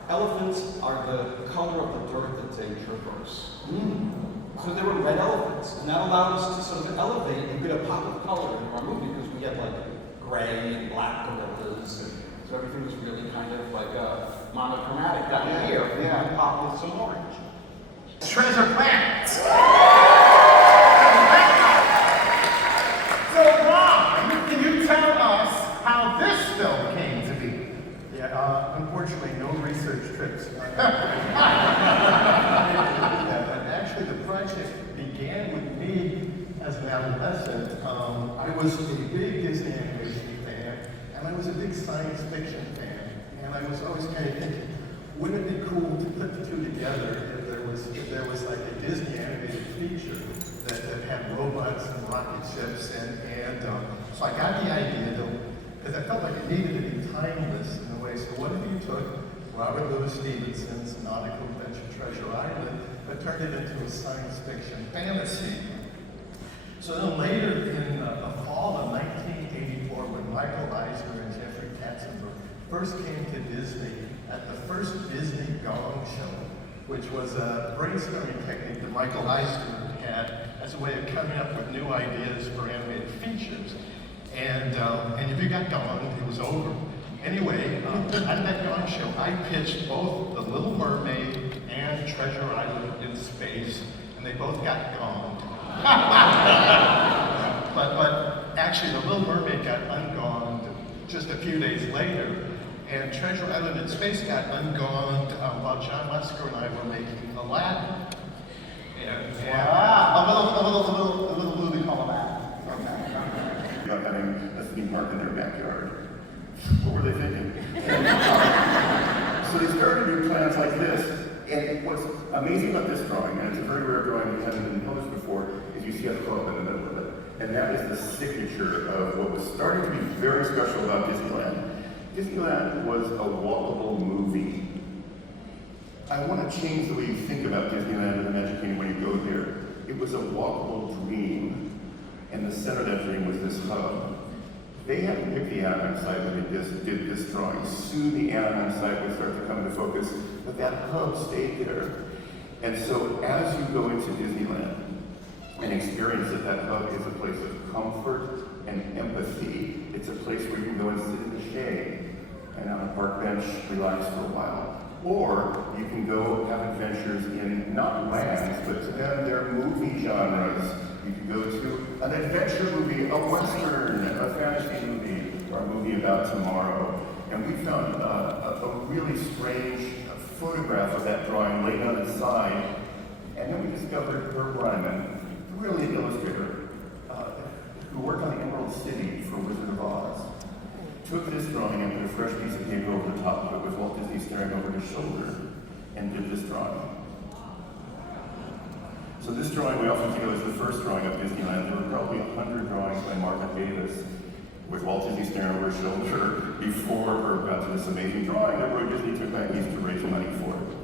elephants are the color of the dirt that they traverse. So there were red elephants, and that allowed us to sort of elevate a bit of pop of color in our movie, because we had like gray and black gorillas, and so everything was really kind of like monochromatic down here. Yeah, pop with some orange. Treasure Planet. So Ron, can you tell us I was a big Disney animation fan, and I was a big science fiction fan, and I was always kind of thinking, wouldn't it be cool to put the two together if there was like a Disney animated feature that had robots and rocket ships, and so I got the idea, because I felt like it needed to be timeless in a way. So what if you took Robert Louis Stevenson's nautical adventure Treasure Island, but turned it into a science fiction fantasy? So then later in the fall of 1984, when Michael Eisner and Jeffrey Katzenberg first came to Disney at the first Disney Gong Show, which was a brainstorming technique that Michael Eisner had as a way of coming up with new ideas for animated features. And if you got gone, it was over. Anyway, at that Gong Show, I pitched both The Little Mermaid and Treasure Island in Space, and they both got gone. but actually, The Little Mermaid got ungonged just a few days later, and Treasure Island in Space got ungonged while John Musker and I were making Aladdin. A little movie called Aladdin. About having a theme park in their backyard. What were they thinking? So they started to do plans like this. And what's amazing about this drawing, and it's a very rare drawing that hasn't been published before, is you see a club in the middle of it. And that is the signature of what was starting to be very special about Disneyland. Disneyland was a walkable movie. I want to change the way you think about Disneyland and the Magic Kingdom when you go there. It was a walkable dream, and the center of that dream was this hub. They had to pick the Anaheim site when they did this drawing. Soon the Anaheim site would start to come into focus, but that hub stayed there. And so as you go into Disneyland and experience that hub is a place of comfort and empathy. It's a place where you can go and sit in the shade and on a park bench relax for a while. Or you can go have adventures in not lands, but then their movie genres. You can go to an adventure movie, a western, a fantasy movie, or a movie about tomorrow. And we found a really strange photograph of that drawing laid on its side. And then we discovered Herb Ryman, a brilliant illustrator, who worked on Emerald City for Wizard of Oz. Took this drawing and put a fresh piece of paper over the top of it with Walt Disney staring over his shoulder and did this drawing. So this drawing we often think of as the first drawing of Disneyland. There were probably 100 drawings by Margaret Davis with Walt Disney staring over his shoulder before Herb got to this amazing drawing that Roy Disney took back east to raise money for it.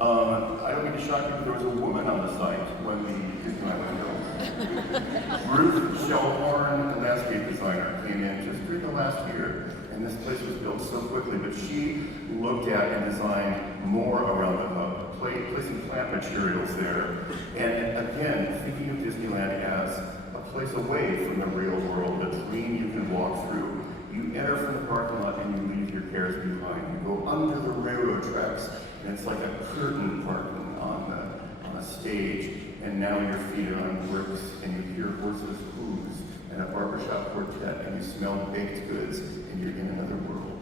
I don't mean to shock you, but there was a woman on the site when the Disneyland was built. Ruth Shellhorn, the landscape designer, came in just during the last year, and this place was built so quickly, but she looked at and designed more around the hub, placing plant materials there. And again, thinking of Disneyland as a place away from the real world, a dream you can walk through. You enter from the parking lot and you leave your cares behind. You go under the railroad tracks, and it's like a curtain parking on a stage, and now your feet are on bricks, and you hear horses' hooves and a barbershop quartet, and you smell baked goods, and you're in another world.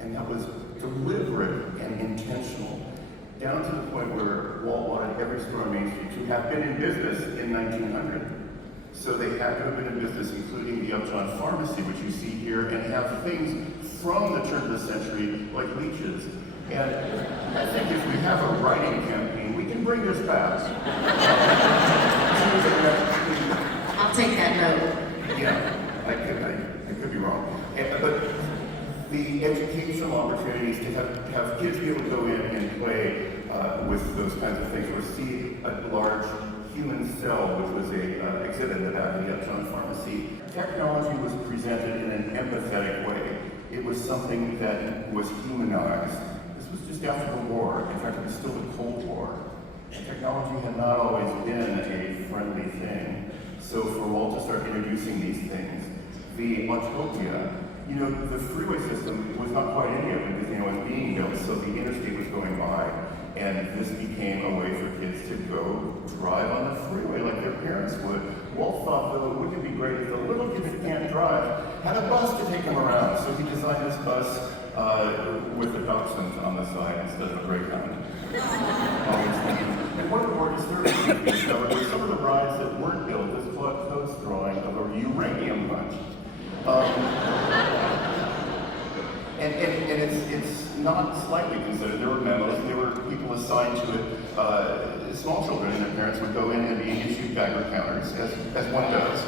And that was deliberate and intentional, down to the point where Walt wanted every store on Main Street to have been in business in 1900. So they had to have been in business, including the Upjohn Pharmacy, which you see here, and have things from the turn of the century, like leeches. And I think if we have a writing campaign, we can bring this back. I'll take that note. Yeah, I could be wrong. But the educational opportunities to have kids be able to go in and play with those kinds of things, or see a large human cell, which was a exhibit in the back of the Upjohn Pharmacy. Technology was presented in an empathetic way. It was something that was humanized. This was just after the war. In fact, it was still the Cold War. And technology had not always been a friendly thing. So for Walt to start introducing these things, the Autopia, you know, the freeway system was not quite in yet because, you know, it was being built, so the interstate was going by. And this became a way for kids to go drive on the freeway like their parents would. Walt thought, though, wouldn't it be great if the little kid that can't drive had a bus to take him around? So he designed this bus with the dachshunds on the side instead of a greyhound. And one of the more disturbing things we discovered was some of the rides that weren't built, this Claude Coates drawing of a not slightly considered. There were memos, there were people assigned to it. Small children and their parents would go in and be issued bagger counters, as one does.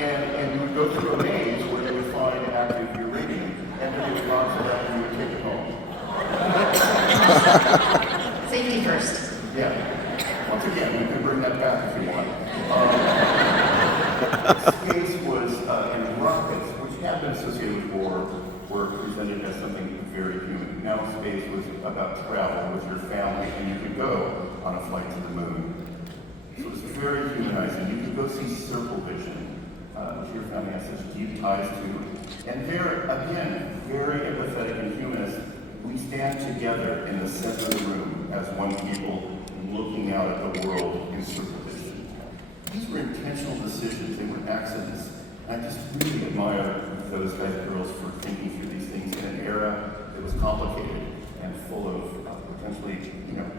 and you would go through a maze where you would find active uranium, and then you would box it up and you would take it home. Safety first. Yeah. Once again, we can bring that back if you want. Space was, and rockets, which had been associated with war, were presented as something very human. Now space was about travel with your family, and you could go on a flight to the moon. So it was very humanizing. You could go see Circle Vision, which your family has such deep ties to. And there, again, very empathetic and humanist, we stand together in the center of the room as one people looking out at the world in Circle Vision. These were intentional decisions, they were accidents. I just really admire those guys and girls for thinking through these things in an era that was complicated and full of potentially,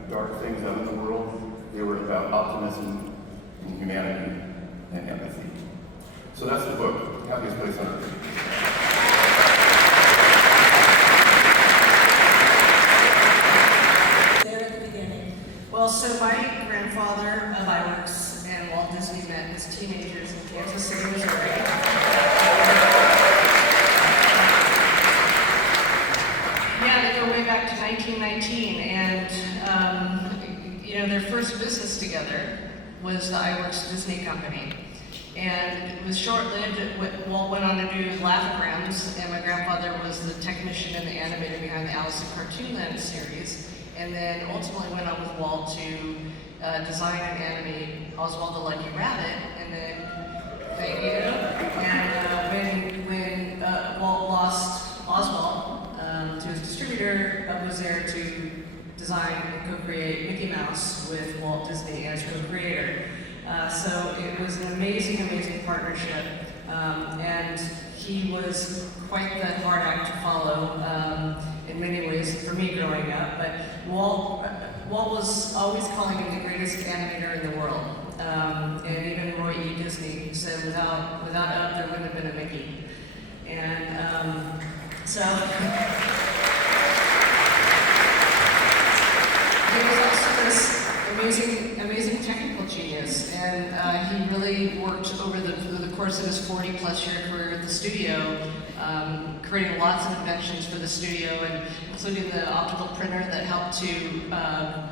dark things out in the world. They were about optimism and humanity and empathy. So that's the book, Happiest Place on Earth. Well, so my grandfather of iWorks and Walt Disney met as teenagers in Kansas City, Missouri. Yeah, they go way back to 1919, and their first business together was the iWorks Disney Company. And it was short-lived. Walt went on to do Laugh-O-Grams, and my grandfather was the technician and the animator behind the Alice in Cartoonland series. And then ultimately went on with Walt to design and animate Oswald the Lucky Rabbit. And then, thank you. And when Walt lost Oswald to his distributor, was there to design and co-create Mickey Mouse with Walt Disney as co-creator. So it was an amazing, amazing partnership. And he was quite the hard act to follow. In many ways for me growing up, but Walt was always calling him the greatest animator in the world, and even Roy E. Disney said without Up there wouldn't have been a Mickey, and so he was also this amazing technical genius, and he really worked over the course of his 40-plus year career at the studio. Creating lots of inventions for the studio, and including the optical printer that helped to,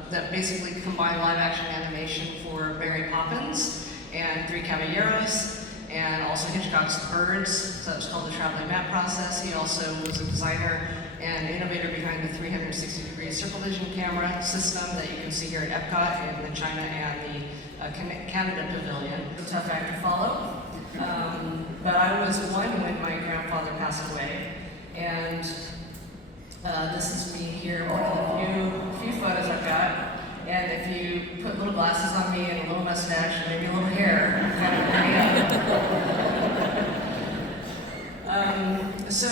that basically combined live-action animation for Mary Poppins and Three Caballeros, and also Hitchcock's The Birds, so it's called the traveling map process. He also was a designer and innovator behind the 360-degree Circle Vision camera system that you can see here at Epcot in China and the Canada Pavilion. It's a tough act to follow. But I was one when my grandfather passed away, and this is me here, one of the few photos I've got. And if you put little glasses on me and a little mustache and maybe a little hair, kind of so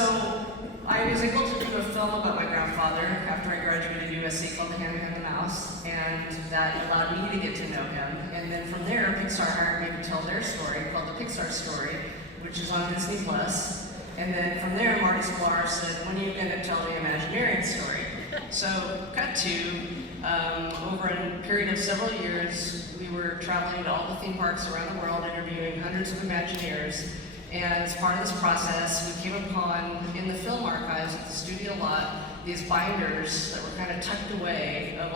I was able to do a film about my grandfather after I graduated USC called The Hand and the Mouse, and that allowed me to get to know him. And then from there, Pixar hired me to tell their story called The Pixar Story, which is on Disney Plus. And then from there, Marty Sklar said, when are you going to tell the Imagineering story? So, cut to, over a period of several years, we were traveling to all the theme parks around the world, interviewing hundreds of Imagineers. And as part of this process, we came upon, in the film archives at the studio lot, these binders that were kind of tucked away of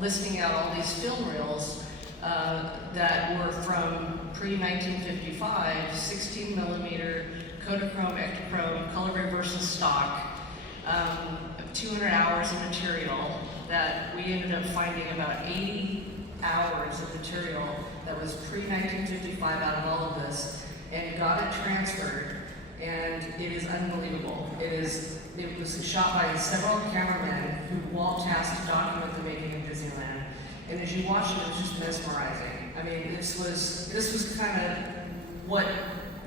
listing out all these film reels that were from pre-1955, 16 millimeter Kodachrome, Ektachrome, color versus stock, 200 hours of material that we ended up finding about 80 hours of material that was pre-1955 out of all of this, and got it transferred, and it is unbelievable. It was shot by several cameramen who Walt tasked to document the making of Disneyland, and as you watch it, it was just mesmerizing. I mean, this was kind of what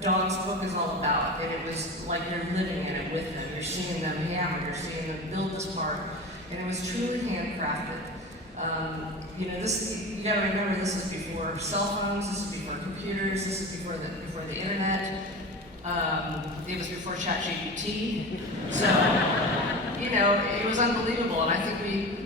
Don's book is all about, and it was like you're living in it with them. You're seeing them hammer, you're seeing them build this park, and it was truly handcrafted. You gotta remember, this is before cell phones, this is before computers, this is before the internet. It was before ChatGPT, so, you know, it was unbelievable, and I think we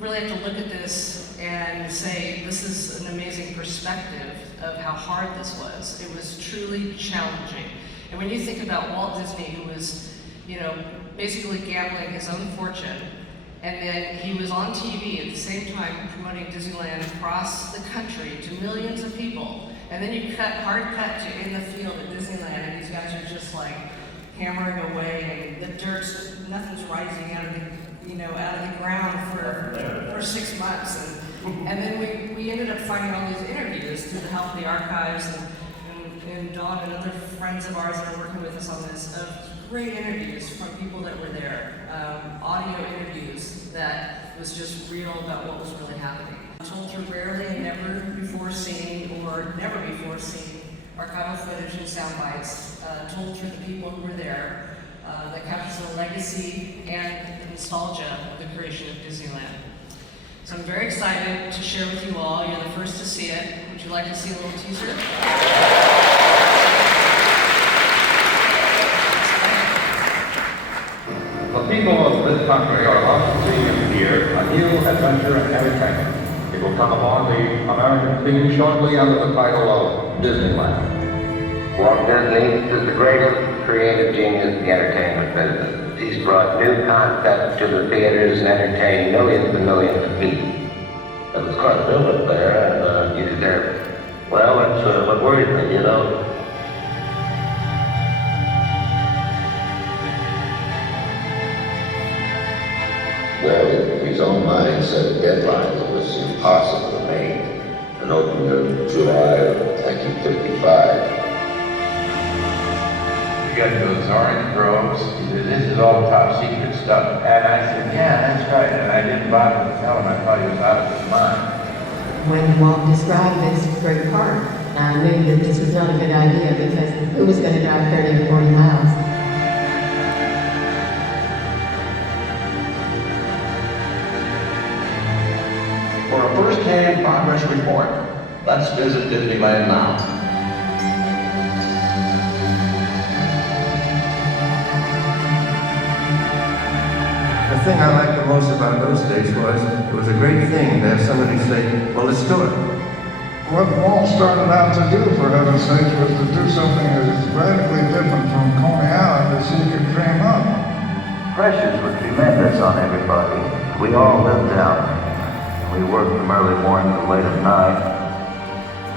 really have to look at this and say, this is an amazing perspective of how hard this was. It was truly challenging. And when you think about Walt Disney, who was, you know, basically gambling his own fortune, and then he was on TV at the same time promoting Disneyland across the country to millions of people. And then you hard cut to in the field at Disneyland, and these guys are just like hammering away, and the dirt's, nothing's rising out of the, you know, out of the ground for 6 months. And then we ended up finding all these interviews through the help of the archives and Dawn and other friends of ours that are working with us on this, of great interviews from people that were there, audio interviews that was just real about what was really happening. Told through rarely and never before seen archival footage and sound bites, told through the people who were there, that captures the legacy and the nostalgia of the creation of Disneyland. So I'm very excited to share with you all. You're the first to see it. Would you like to see a little teaser? The people of this country are about to see and hear a new adventure and entertainment. It will come upon the American scene shortly under the title of Disneyland. Walt Disney is the greatest creative genius in the entertainment business. He's brought new concepts to the theaters and entertained millions and millions of people. It was quite a build up there, and you deserve it. Well, that's what worries me, you know. Well, in his own mind set a deadline that was impossible to make, and opened in July of 1955. We got those orange groves. He said, this is all top secret stuff. And I said, yeah, that's right. And I didn't bother to tell him. I thought he was out of his mind. When Walt described this great park, I knew that this was not a good idea because who was going to drive 30 or 40 miles? For a first-hand progress report, let's visit Disneyland now. The thing I liked the most about those days was it was a great thing to have somebody say, well, let's do it. What Walt started out to do, for heaven's sake, was to do something that is radically different from Coney Island that she could dream up. Pressures were tremendous on everybody. We all lived down there. We worked from early morning to late at night.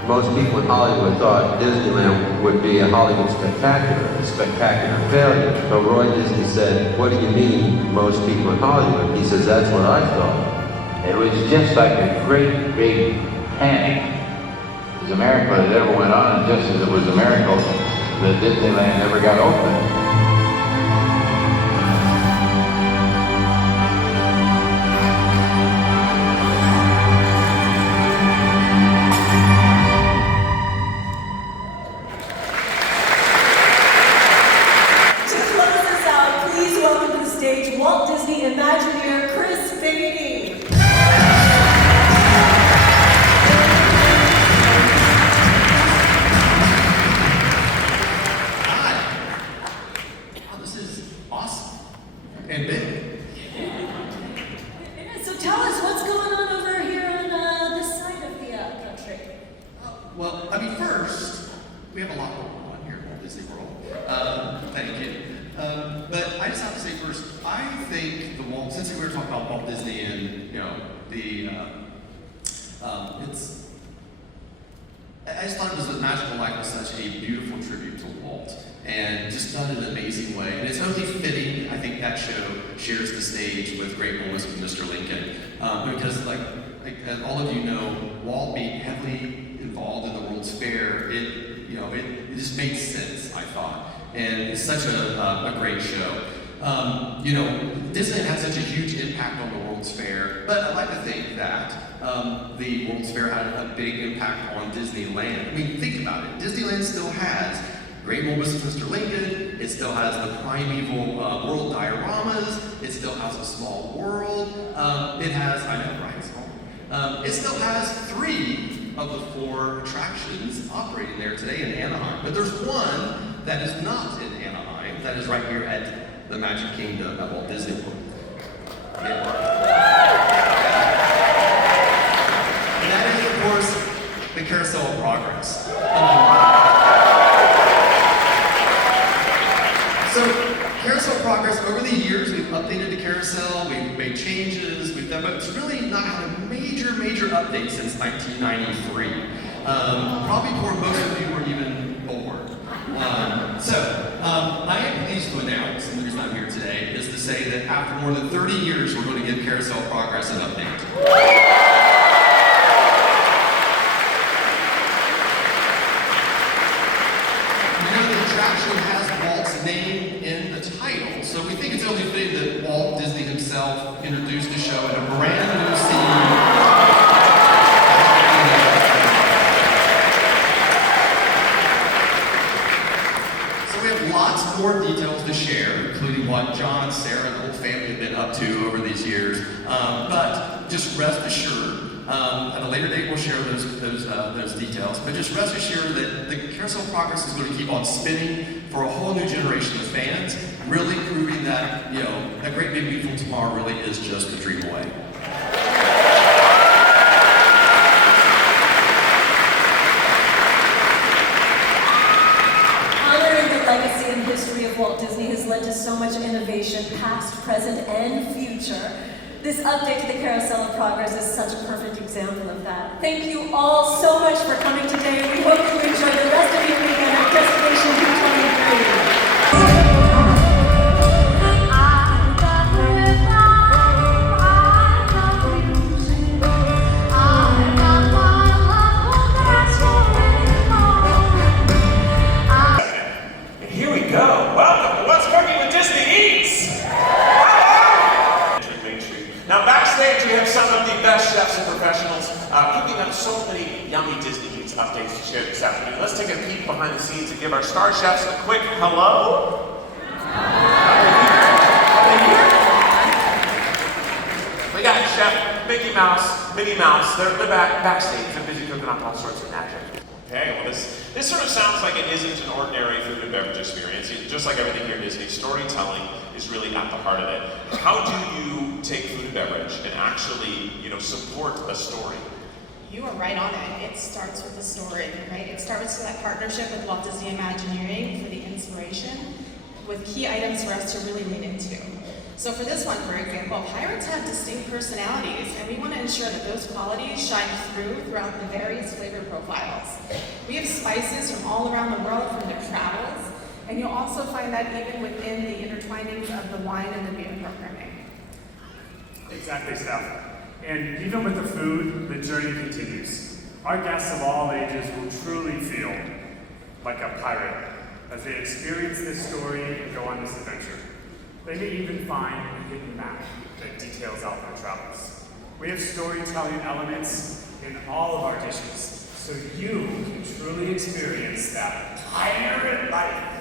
Most people in Hollywood thought Disneyland would be a Hollywood spectacular, a spectacular failure. So Roy Disney said, what do you mean, most people in Hollywood? He says, that's what I thought. It was just like a great big panic. As a miracle that ever went on, just as it was a miracle that Disneyland ever got open. Walt Disney Imagineer Chris Beatty. Wow, this is awesome and big. So tell us what's going on over here on this side of the country. Well, I mean, first, we have a lot going on here at Walt Disney World. Thank you. But I just have to say first, I think the Walt, since we were talking about Walt Disney and, you know, I just thought it was a Magical Life was such a beautiful tribute to Walt, and just done in an amazing way. And it's only fitting, I think that show shares the stage with Great Moments with Mr. Lincoln, because like as all of you know, Walt being heavily involved in the World's Fair, it just made sense, I thought. And it's such a great show. You know, Disney had such a huge impact on the World's Fair, but I like to think that the World's Fair had a big impact on Disneyland. I mean, think about it. Disneyland still has Great Moments with Mr. Lincoln. It still has the primeval world dioramas. It still has a small world. It has, I know, right? Small. It still has 3 of the 4 attractions operating there today in Anaheim. But there's one that is not in Anaheim, that is right here at the Magic Kingdom at Walt Disney World. And that is, of course, the Carousel of Progress. So, Carousel of Progress, over the years, we've updated the carousel, we've made changes, we've done, but it's really not had a major update since 1993. Probably before most of you were even born. I am pleased to announce, and the reason I'm here today, is to say that after more than 30 years, we're going to give Carousel of Progress an update. The attraction has Walt's name in the title, so we think it's only fitting that Walt Disney himself introduced the show in a brand new scene. So we have lots more details to share, including what John, Sarah, and the whole family have been up to over these years. But just rest assured, at a later date we'll share those details, but just rest assured that the Carousel of Progress is going to keep on spinning for a whole new generation of fans, really proving that, that Great Big Beautiful Tomorrow really is just a dream away. Honoring the legacy and history of Walt Disney has led to so much innovation, past, present, and future. This update to the Carousel of Progress is such a perfect example of that. Thank you all so much for coming today. We hope you enjoy the rest of your weekend at Destination D23. Here we go. Welcome to What's Cooking with Disney Eats. Now backstage we have some of the best chefs and professionals cooking up so many yummy Disney Eats updates to share this afternoon. Let's take a peek behind the scenes and give our star chefs a quick hello. We got Chef Mickey Mouse, Minnie Mouse. They're backstage. They're busy cooking up all sorts of magic. Okay, well this sort of sounds like it isn't an ordinary food and beverage experience. Just like everything here at Disney, storytelling is really at the heart of it. How do you take food and beverage and actually, support a story? You are right on it. It starts with the story, right? It starts with that partnership with Walt Disney Imagineering for the inspiration, with key items for us to really lean into. So for this one, for example, pirates have distinct personalities, and we want to ensure that those qualities shine throughout the various flavor profiles. We have spices from all around the world from their travels, and you'll also find that even within the intertwinings of the wine and the beer programming. Exactly, Steph. And even with the food, the journey continues. Our guests of all ages will truly feel like a pirate as they experience this story and go on this adventure. They may even find a hidden map that details out their travels. We have storytelling elements in all of our dishes, so you can truly experience that pirate life.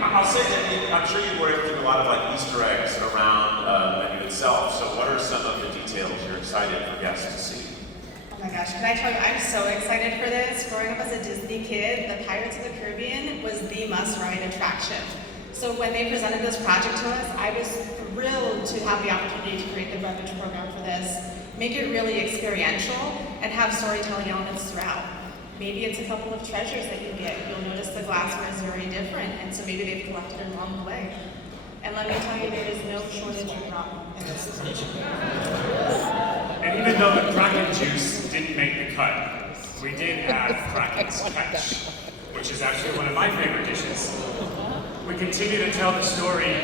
I'll say that I'm sure you were able to do a lot of Easter eggs around the menu itself. So what are some of the details you're excited for guests to see? Oh my gosh, can I tell you, I'm so excited for this. Growing up as a Disney kid, the Pirates of the Caribbean was the must-ride attraction. So when they presented this project to us, I was thrilled to have the opportunity to create the beverage program for this, make it really experiential, and have storytelling elements throughout. Maybe it's a couple of treasures that you get. You'll notice the glassware is very different, and so maybe they've collected it along the way. And let me tell you, there is no shortage of rum in this station. And even though the Kraken juice didn't make the cut, we did add Kraken's Catch, which is actually one of my favorite dishes. We continue to tell the story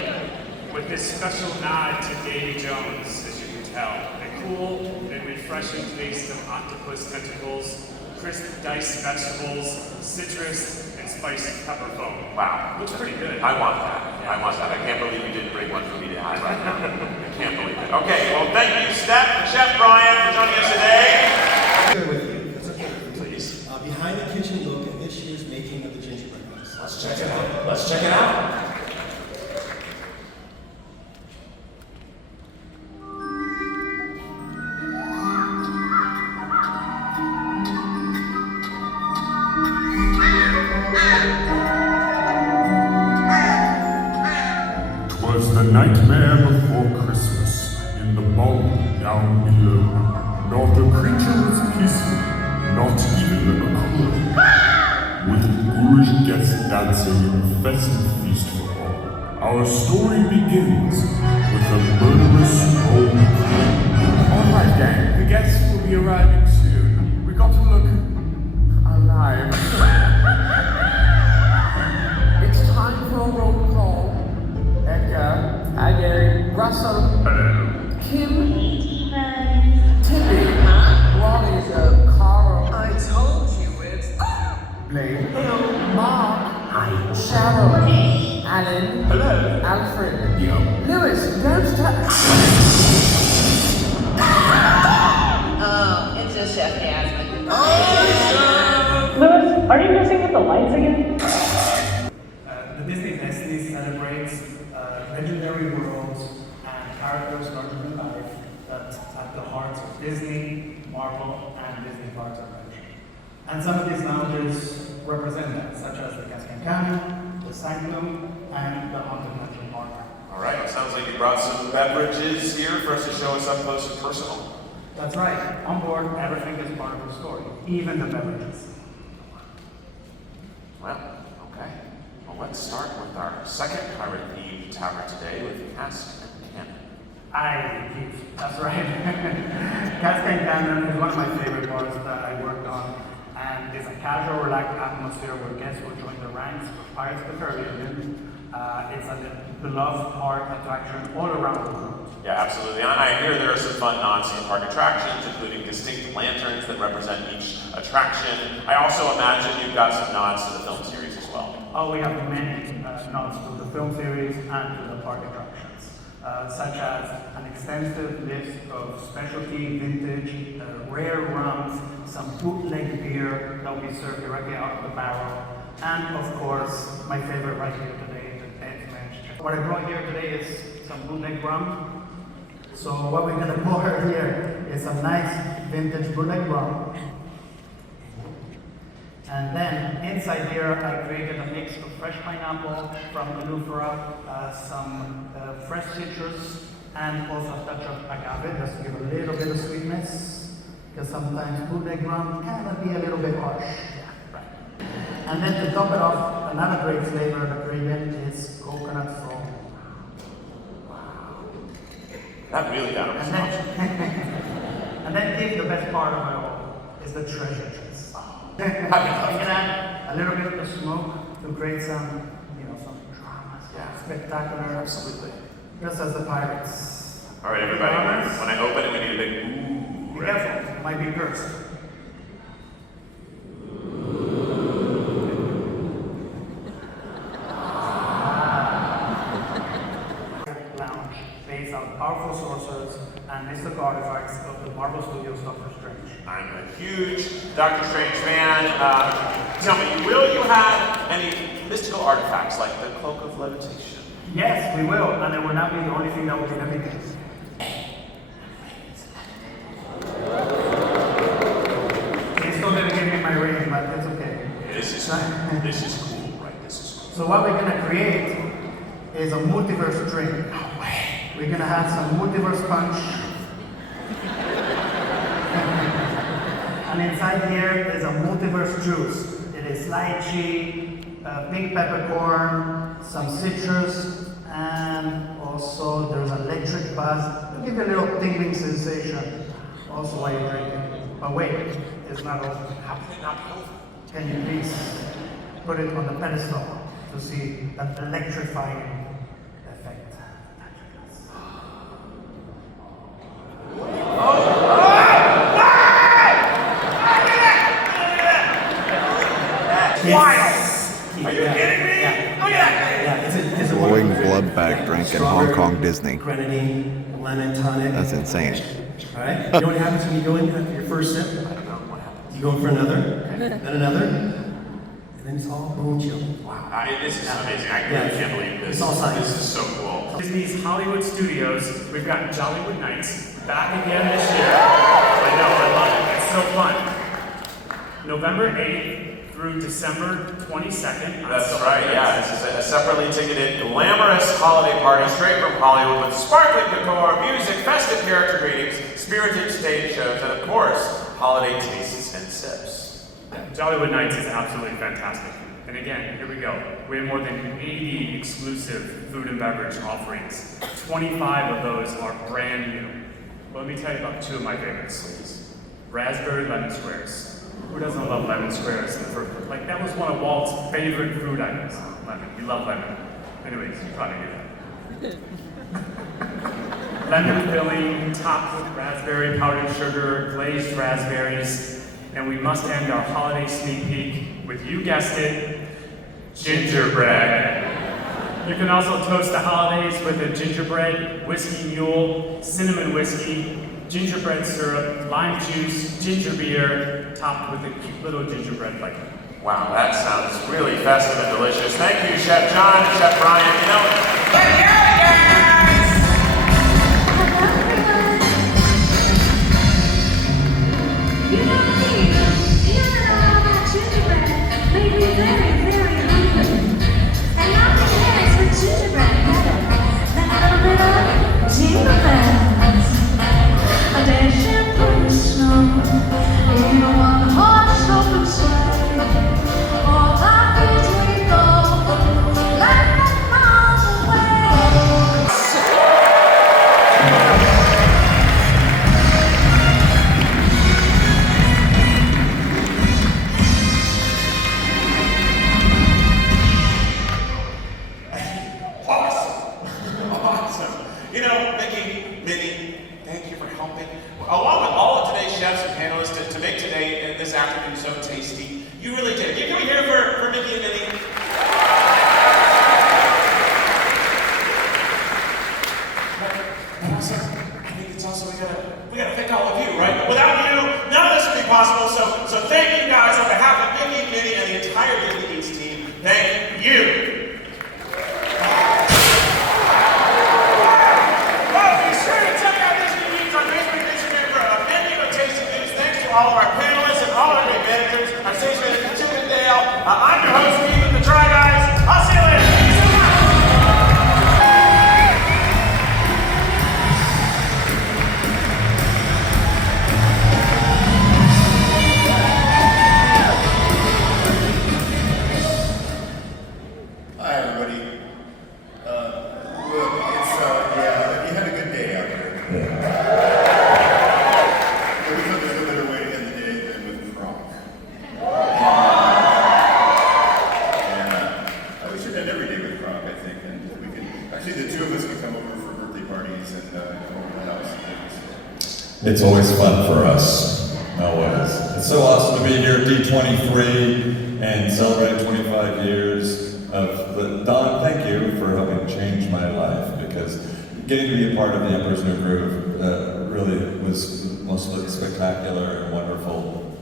with this special nod to Davy Jones, as you can tell. A cool and refreshing taste of octopus tentacles, crisp diced vegetables, citrus, and spiced pepper foam. Wow. Looks pretty good. I want that. Yeah. I want that. I can't believe you didn't bring one for me to have right now. I can't believe it. Okay, well, thank you, Steph and Chef Brian, for joining us today. Share with you, if it's okay, please, behind the kitchen look at this year's making of the gingerbread house. Let's check it out. Let's check it out. nightmare before Christmas, in the bog down below. Not a creature was peaceful, not even a crow. With ghoulish guests dancing in a festive feast for all. Our story begins with a murderous roll. Alright gang, the guests will be arriving soon. We got to look alive. It's time for a roll call. Edgar. Hi Gary. Russell. Hello. Kim. Timmy. Ronnie's Carl. I told you it's... Blake. Mark. Hi. Sharon. Alan. Hello. Alfred. Yo. Lewis, don't touch. Oh, it's just Chef Yasmin. Lewis, are you messing with the lights again? The Disney Destiny celebrates legendary worlds and characters larger than life that at the hearts of Disney, Marvel, and Disney Parks Adventure. And some of these lounges represent that, such as the Cuscatopia, the Cyclone, and the Haunted Mansion Park. All right, it sounds like you brought some beverages here for us to show us up close and personal. That's right. On board, everything is part of the story, even the beverages. Well, okay. Well, let's start with our second pirate-themed tower today with Cask and Cannon. That's right. Cask and Cannon is one of my favorite parts that I worked on, and it's a casual, relaxed atmosphere where guests will join the ranks of Pirates of the Caribbean. It's a beloved park attraction all around the world. Yeah, absolutely. I hear there are some fun nods to the park attractions, including distinct lanterns that represent each attraction. I also imagine you've got some nods to the film series as well. Oh, we have many nods to the film series and to the park attractions, such as an extensive list of specialty, vintage, rare rums, some bootleg beer that will be served directly out of the barrel, and of course, my favorite right here today, the beverage. What I brought here today is some bootleg rum. So what we're gonna pour here is some nice vintage bootleg rum. And then inside here, I created a mix of fresh pineapple from Elufera, some fresh citrus, and also a touch of agave, just to give a little bit of sweetness, because sometimes bootleg rum can be a little bit harsh. And then to top it off, another great flavor of the Caribbean is coconut foam. That really got him. And then the best part of it all is the treasure chest. We can add a little bit of smoke to create some, some drama, spectacular. Absolutely. Just as the pirates. All right, everybody. When I open it, we need a big ooh. Be careful, it might be cursed. Lounge based on powerful sorcerers and mystical artifacts of the Marvel Studios Doctor Strange. I'm a huge Doctor Strange fan. Tell me, will you have any mystical artifacts like the Cloak of Levitation? Yes, we will, and it will not be the only thing that will be limited. They still didn't give me my rating, but it's okay. This is cool, right? This is cool. So what we're gonna create is a multiverse drink. We're gonna have some multiverse punch. And inside here is a multiverse juice. It is lychee, pink peppercorn, some citrus, and also there's electric buzz. It'll give you a little tingling sensation also while you're drinking. But wait, it's not over. How can it not be over? Can you please put it on the pedestal to see that electrifying effect? Wild! Are you kidding me? Look at that thing! It's a glowing blood-bagged drink in Hong Kong Disney. Grenadine, lemon tonic. That's insane. All right. You know what happens when you go in after your first sip? You go in for another, then another, and then it's all bone chill. Wow, this is amazing. I really can't believe this. It's all science. This is so cool. Disney's Hollywood Studios, we've got Jollywood Nights back again this year. I know, I love it. It's so fun. November 8th through through December 22nd. That's right, yeah. This is a separately ticketed, glamorous holiday party straight from Hollywood with sparkling decor, music, festive character greetings, spirited stage shows, and of course, holiday tastes and sips. Jollywood Nights is absolutely fantastic. And again, here we go. We have more than 80 exclusive food and beverage offerings. 25 of those are brand new. Well, let me tell you about two of my favorites. Raspberry lemon squares. Who doesn't love lemon squares in the first place? Like, that was one of Walt's favorite food items. Lemon. We love lemon. Anyways, you probably knew that. Lemon filling, topped with raspberry powdered sugar, glazed raspberries. And we must end our holiday sneak peek with, you guessed it, gingerbread. You can also toast the holidays with a gingerbread, whiskey mule, cinnamon whiskey, gingerbread syrup, lime juice, ginger beer, topped with a cute little gingerbread blanket. Wow, that sounds really festive and delicious. Thank you, Chef John, Chef Brian. You know, It's always fun for us, always. It's so awesome to be here at D23 and celebrating 25 years of the Don, thank you for helping change my life, because getting to be a part of the Emperor's New Groove really was the most spectacular and wonderful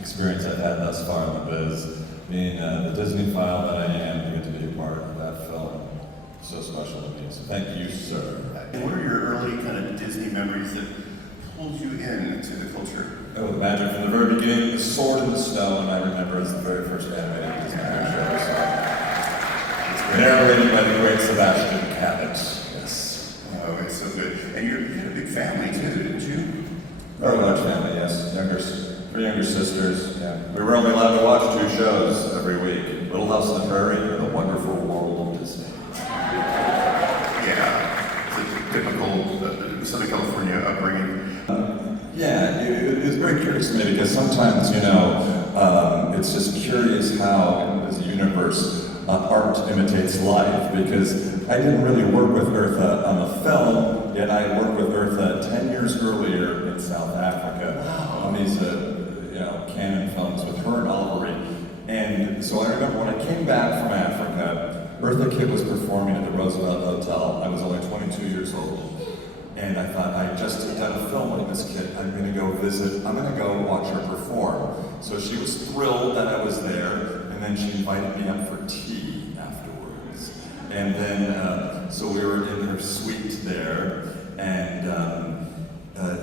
experience I've had thus far in the biz. Being the Disney file that I am, to get to be a part of that film, so special to me. So thank you, sir. What are your early kind of Disney memories that pulled you into the culture? Oh, the magic from the very beginning, The Sword in the Stone, I remember as the very first animated Disney show. So. Narrated by the great Sebastian Cabot. Yes. Oh, it's so good. And you had a big family too, didn't you? Very large family, yes. Three younger sisters. Yeah. We were only allowed to watch 2 shows every week: Little House on the Prairie and The Wonderful World of Disney. Yeah, it's a typical Southern California upbringing. Yeah, it's very curious to me, because sometimes, you know, it's just curious how, as a universe, art imitates life, because I didn't really work with Eartha on the film, yet I worked with Eartha 10 years earlier in South Africa on these, Canon films with her and Oliver. And so I remember when I came back from Africa, Eartha Kitt was performing at the Roosevelt Hotel. I was only 22 years old. And I thought, I just done a film with this kid. I'm gonna go visit, I'm gonna go watch her perform. So she was thrilled that I was there, and then she invited me up for tea afterwards. And then, so we were in her suite there, and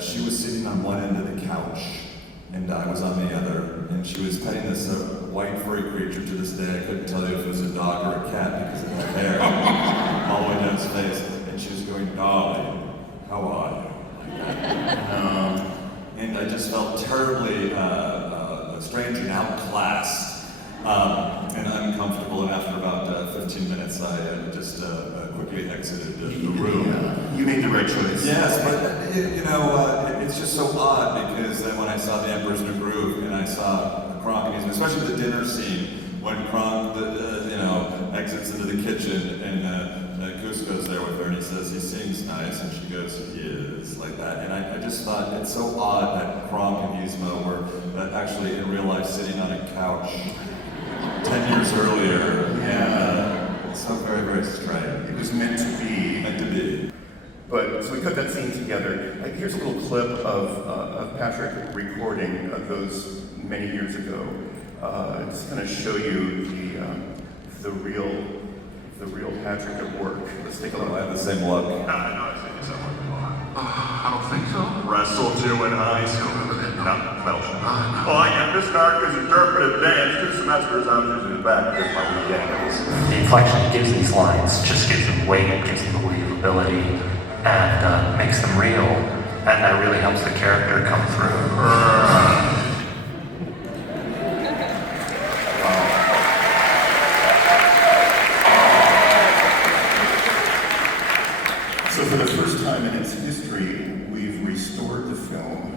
she was sitting on one end of the couch, and I was on the other, and she was petting this white furry creature. To this day, I couldn't tell you if it was a dog or a cat because of the hair all the way down his face. And she was going, "Darling, how are you?" And I just felt terribly strange and outclassed. And uncomfortable, and after about 15 minutes, I just quickly exited the room. You made the right choice. Yes, but it's just so odd because then when I saw The Emperor's New Groove and I saw Kronk, and especially the dinner scene when Kronk, exits into the kitchen and Kuzco's there with her and he says he sings nice and she goes, "He is," like that. And I just thought it's so odd that Kronk and Yzma were actually in real life sitting on a couch 10 years earlier, and it's so very, very strange. It was meant to be. Meant to be. But, so we put that scene together. Here's a little clip of Patrick recording those many years ago. Just kind of show you the real Patrick at work. Let's take a look. I have the same look. I don't think so. Wrestled you in high school. No, Belgium. Well, I got this America's interpretive dance 2 semesters. I was using it back because my weekends. The inflection gives these lines, just gives them weight, gives them believability, and makes them real. And that really helps the character come through. So for the first time in its history, we've restored the film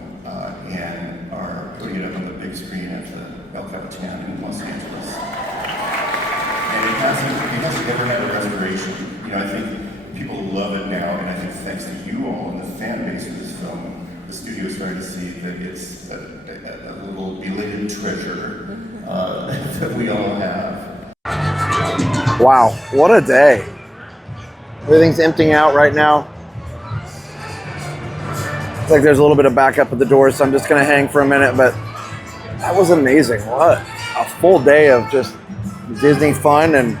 and are putting it up on the big screen at the El Capitan in Los Angeles. And it hasn't ever had a restoration. I think people love it now, and I think thanks to you all and the fan base of this film, the studio is starting to see that it's a little belated treasure that we all have. Wow, what a day. Everything's emptying out right now. It's like there's a little bit of backup at the door, so I'm just gonna hang for a minute, but that was amazing. What a full day of just Disney fun and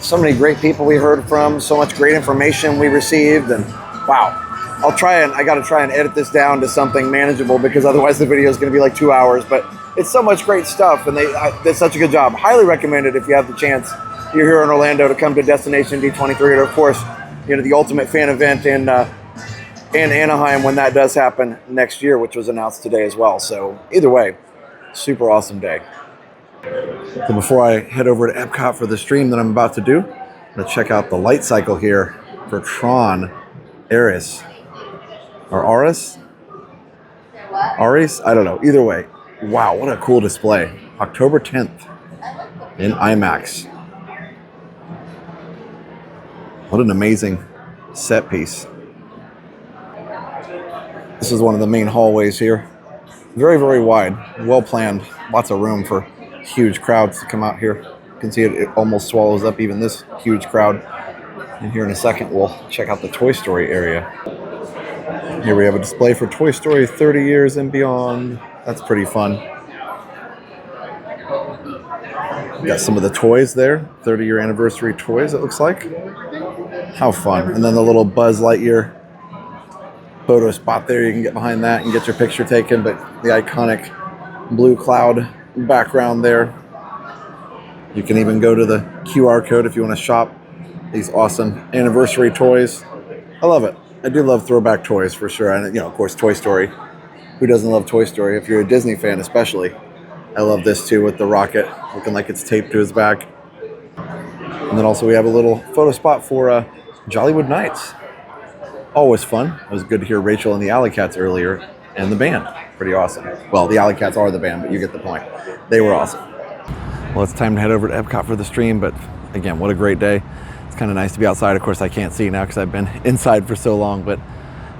so many great people we heard from, so much great information we received, and wow. I gotta try and edit this down to something manageable because otherwise the video is gonna be like 2 hours, but it's so much great stuff and they did such a good job. Highly recommend it if you have the chance. You're here in Orlando to come to Destination D23, or of course, the ultimate fan event in Anaheim when that does happen next year, which was announced today as well. So either way, super awesome day. So before I head over to Epcot for the stream that I'm about to do, I'm gonna check out the light cycle here for Tron Aris. Or Aris? Aris? I don't know. Either way, wow, what a cool display. October 10th in IMAX. What an amazing set piece. This is one of the main hallways here. Very, very wide, well planned. Lots of room for huge crowds to come out here. You can see it almost swallows up even this huge crowd. And here in a second, we'll check out the Toy Story area. Here we have a display for Toy Story 30 years and beyond. That's pretty fun. Got some of the toys there, 30-year anniversary toys, it looks like. How fun. And then the little Buzz Lightyear photo spot there. You can get behind that and get your picture taken, but the iconic blue cloud background there. You can even go to the QR code if you want to shop these awesome anniversary toys. I love it. I do love throwback toys for sure. And, of course, Toy Story. Who doesn't love Toy Story? If you're a Disney fan especially. I love this too with the rocket looking like it's taped to his back. And then also we have a little photo spot for Jollywood Nights. Always fun. It was good to hear Rachel and the Alley Cats earlier and the band. Pretty awesome. Well, the Alley Cats are the band, but you get the point. They were awesome. Well, it's time to head over to Epcot for the stream, but again, what a great day. It's kind of nice to be outside. Of course, I can't see now because I've been inside for so long, but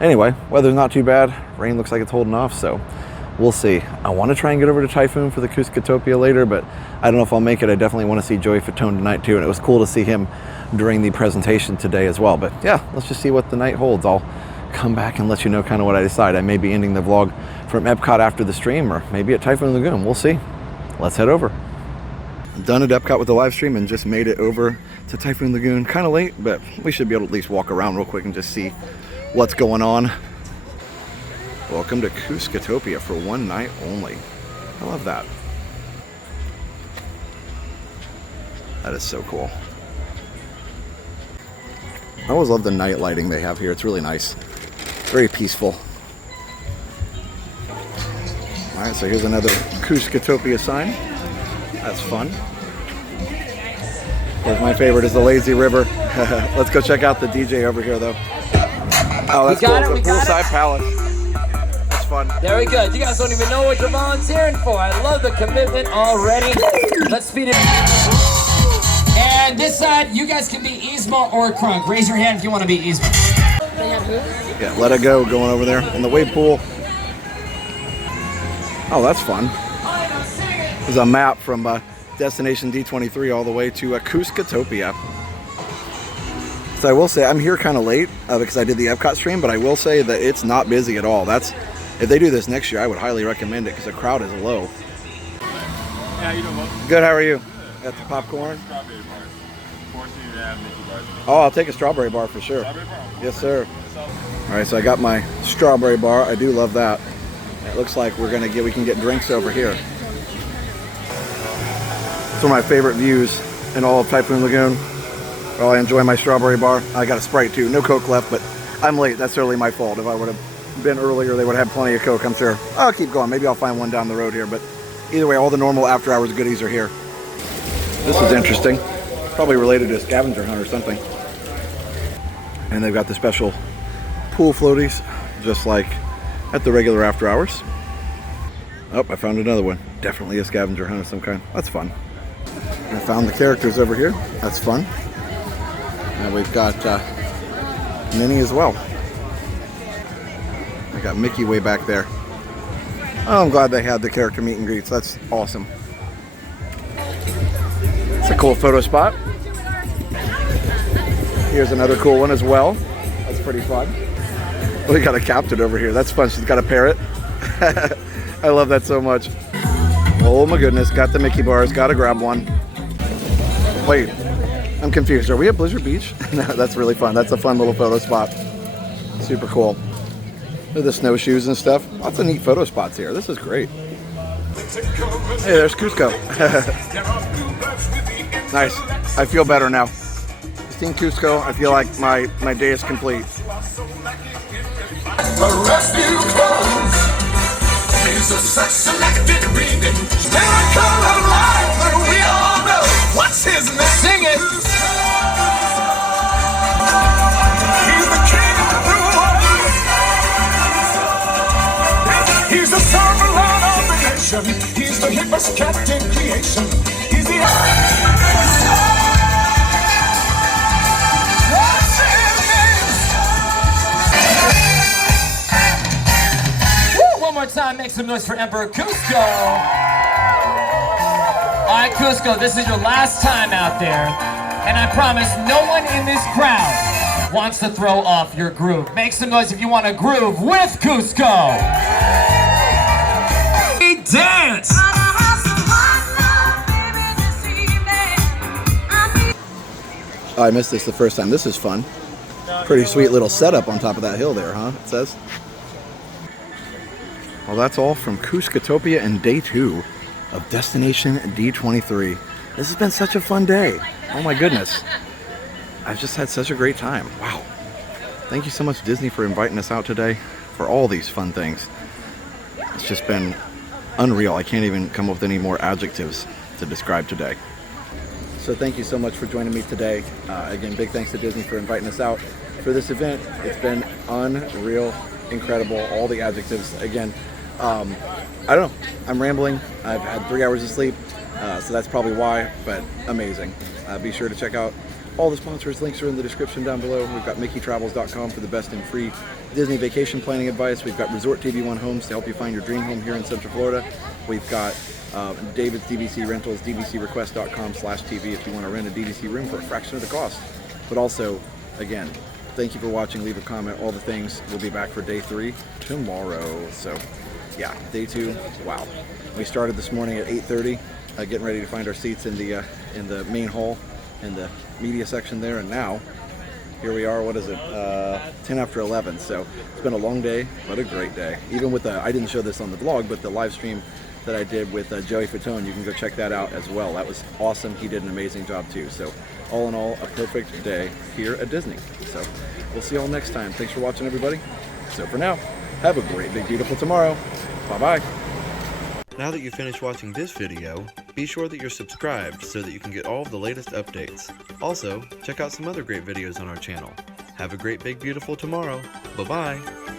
anyway, weather's not too bad. Rain looks like it's holding off, so we'll see. I want to try and get over to Typhoon for the Cuscatopia later, but I don't know if I'll make it. I definitely want to see Joey Fatone tonight too, and it was cool to see him during the presentation today as well. But yeah, let's just see what the night holds. I'll come back and let you know kind of what I decide. I may be ending the vlog from Epcot after the stream, or maybe at Typhoon Lagoon. We'll see. Let's head over. I'm done at Epcot with the live stream and just made it over to Typhoon Lagoon. Kind of late, but we should be able to at least walk around real quick and just see what's going on. Welcome to Cuscatopia for one night only. I love that. That is so cool. I always love the night lighting they have here. It's really nice. Very peaceful. Alright, so here's another Cuscatopia sign. That's fun. Of course, my favorite is the lazy river. Let's go check out the DJ over here, though. Oh, that's cool. The poolside palace. That's fun. Very good. You guys don't even know what you're volunteering for. I love the commitment already. Let's speed it. And this side, you guys can be Yzma or Crunk. Raise your hand if you want to be Yzma. Yeah, Let It Go going over there in the wave pool. Oh, that's fun. There's a map from Destination D23 all the way to Cuscatopia. So I will say, I'm here kind of late because I did the Epcot stream, but I will say that it's not busy at all. If they do this next year, I would highly recommend it because the crowd is low. Yeah, you know, Good, how are you? Got the popcorn? Strawberry bars. Fortunately, they have Mickey bars. Oh, I'll take a strawberry bar for sure. Strawberry bar? Yes, sir. All right, so I got my strawberry bar. I do love that. It looks like we can get drinks over here. It's one of my favorite views in all of Typhoon Lagoon. Well, I enjoy my strawberry bar. I got a Sprite too. No Coke left, but I'm late. That's certainly my fault. If I would have been earlier, they would have had plenty of Coke, I'm sure. I'll keep going. Maybe I'll find one down the road here, but either way, all the normal after hours goodies are here. This is interesting. Probably related to a scavenger hunt or something. And they've got the special pool floaties, just like at the regular after hours. Oh, I found another one. Definitely a scavenger hunt of some kind. That's fun. I found the characters over here. That's fun. And we've got Minnie as well. I got Mickey way back there. Oh, I'm glad they had the character meet and greets. That's awesome. It's a cool photo spot. Here's another cool one as well. That's pretty fun. We got a captain over here. That's fun. She's got a parrot. I love that so much. Oh my goodness. Got the Mickey bars. Gotta grab one. Wait. I'm confused. Are we at Blizzard Beach? No, that's really fun. That's a fun little photo spot. Super cool. Look at the snowshoes and stuff. Lots of neat photo spots here. This is great. Hey, there's Cusco. Nice. I feel better now. Seeing Cusco, I feel like my day is complete. He's a sex-selected reading. Miracle of life that we all know. What's his name? Sing it! He's the king of the world. He's the sovereign lord of the nation. He's the hippest cat in creation. He's the... One more time, make some noise for Emperor Cusco. All right, Cusco, this is your last time out there, and I promise no one in this crowd wants to throw off your groove. Make some noise if you want to groove with Cusco. Dance! I missed this the first time. This is fun. Pretty sweet little setup on top of that hill there, huh? It says. Well, that's all from Cuscatopia and day 2 of Destination D23. This has been such a fun day. Oh my goodness. I've just had such a great time. Wow. Thank you so much, Disney, for inviting us out today for all these fun things. It's just been unreal. I can't even come up with any more adjectives to describe today. So thank you so much for joining me today. Again, big thanks to Disney for inviting us out for this event. It's been unreal, incredible, all the adjectives. Again, I don't know, I'm rambling. I've had 3 hours of sleep, so that's probably why, but amazing. Be sure to check out all the sponsors. Links are in the description down below. We've got MickeyTravels.com for the best and free Disney vacation planning advice. We've got Resort TV1 Homes to help you find your dream home here in Central Florida. We've got David's DVC Rentals, dvcrequest.com/TV if you want to rent a DVC room for a fraction of the cost. But also, again, thank you for watching. Leave a comment, all the things. We'll be back for day 3 tomorrow. So yeah, day 2, wow. We started this morning at 8:30, getting ready to find our seats in the main hall, in the media section there, and now here we are. What is it? 10 after 11. So it's been a long day, but a great day. Even with the, I didn't show this on the vlog, but the live stream that I did with Joey Fatone. You can go check that out as well. That was awesome. He did an amazing job too. So all in all, a perfect day here at Disney. So we'll see you all next time. Thanks for watching, everybody. So for now, have a great, big, beautiful tomorrow. Bye-bye. Now that you've finished watching this video, be sure that you're subscribed so that you can get all of the latest updates. Also, check out some other great videos on our channel. Have a great, big, beautiful tomorrow. Bye-bye.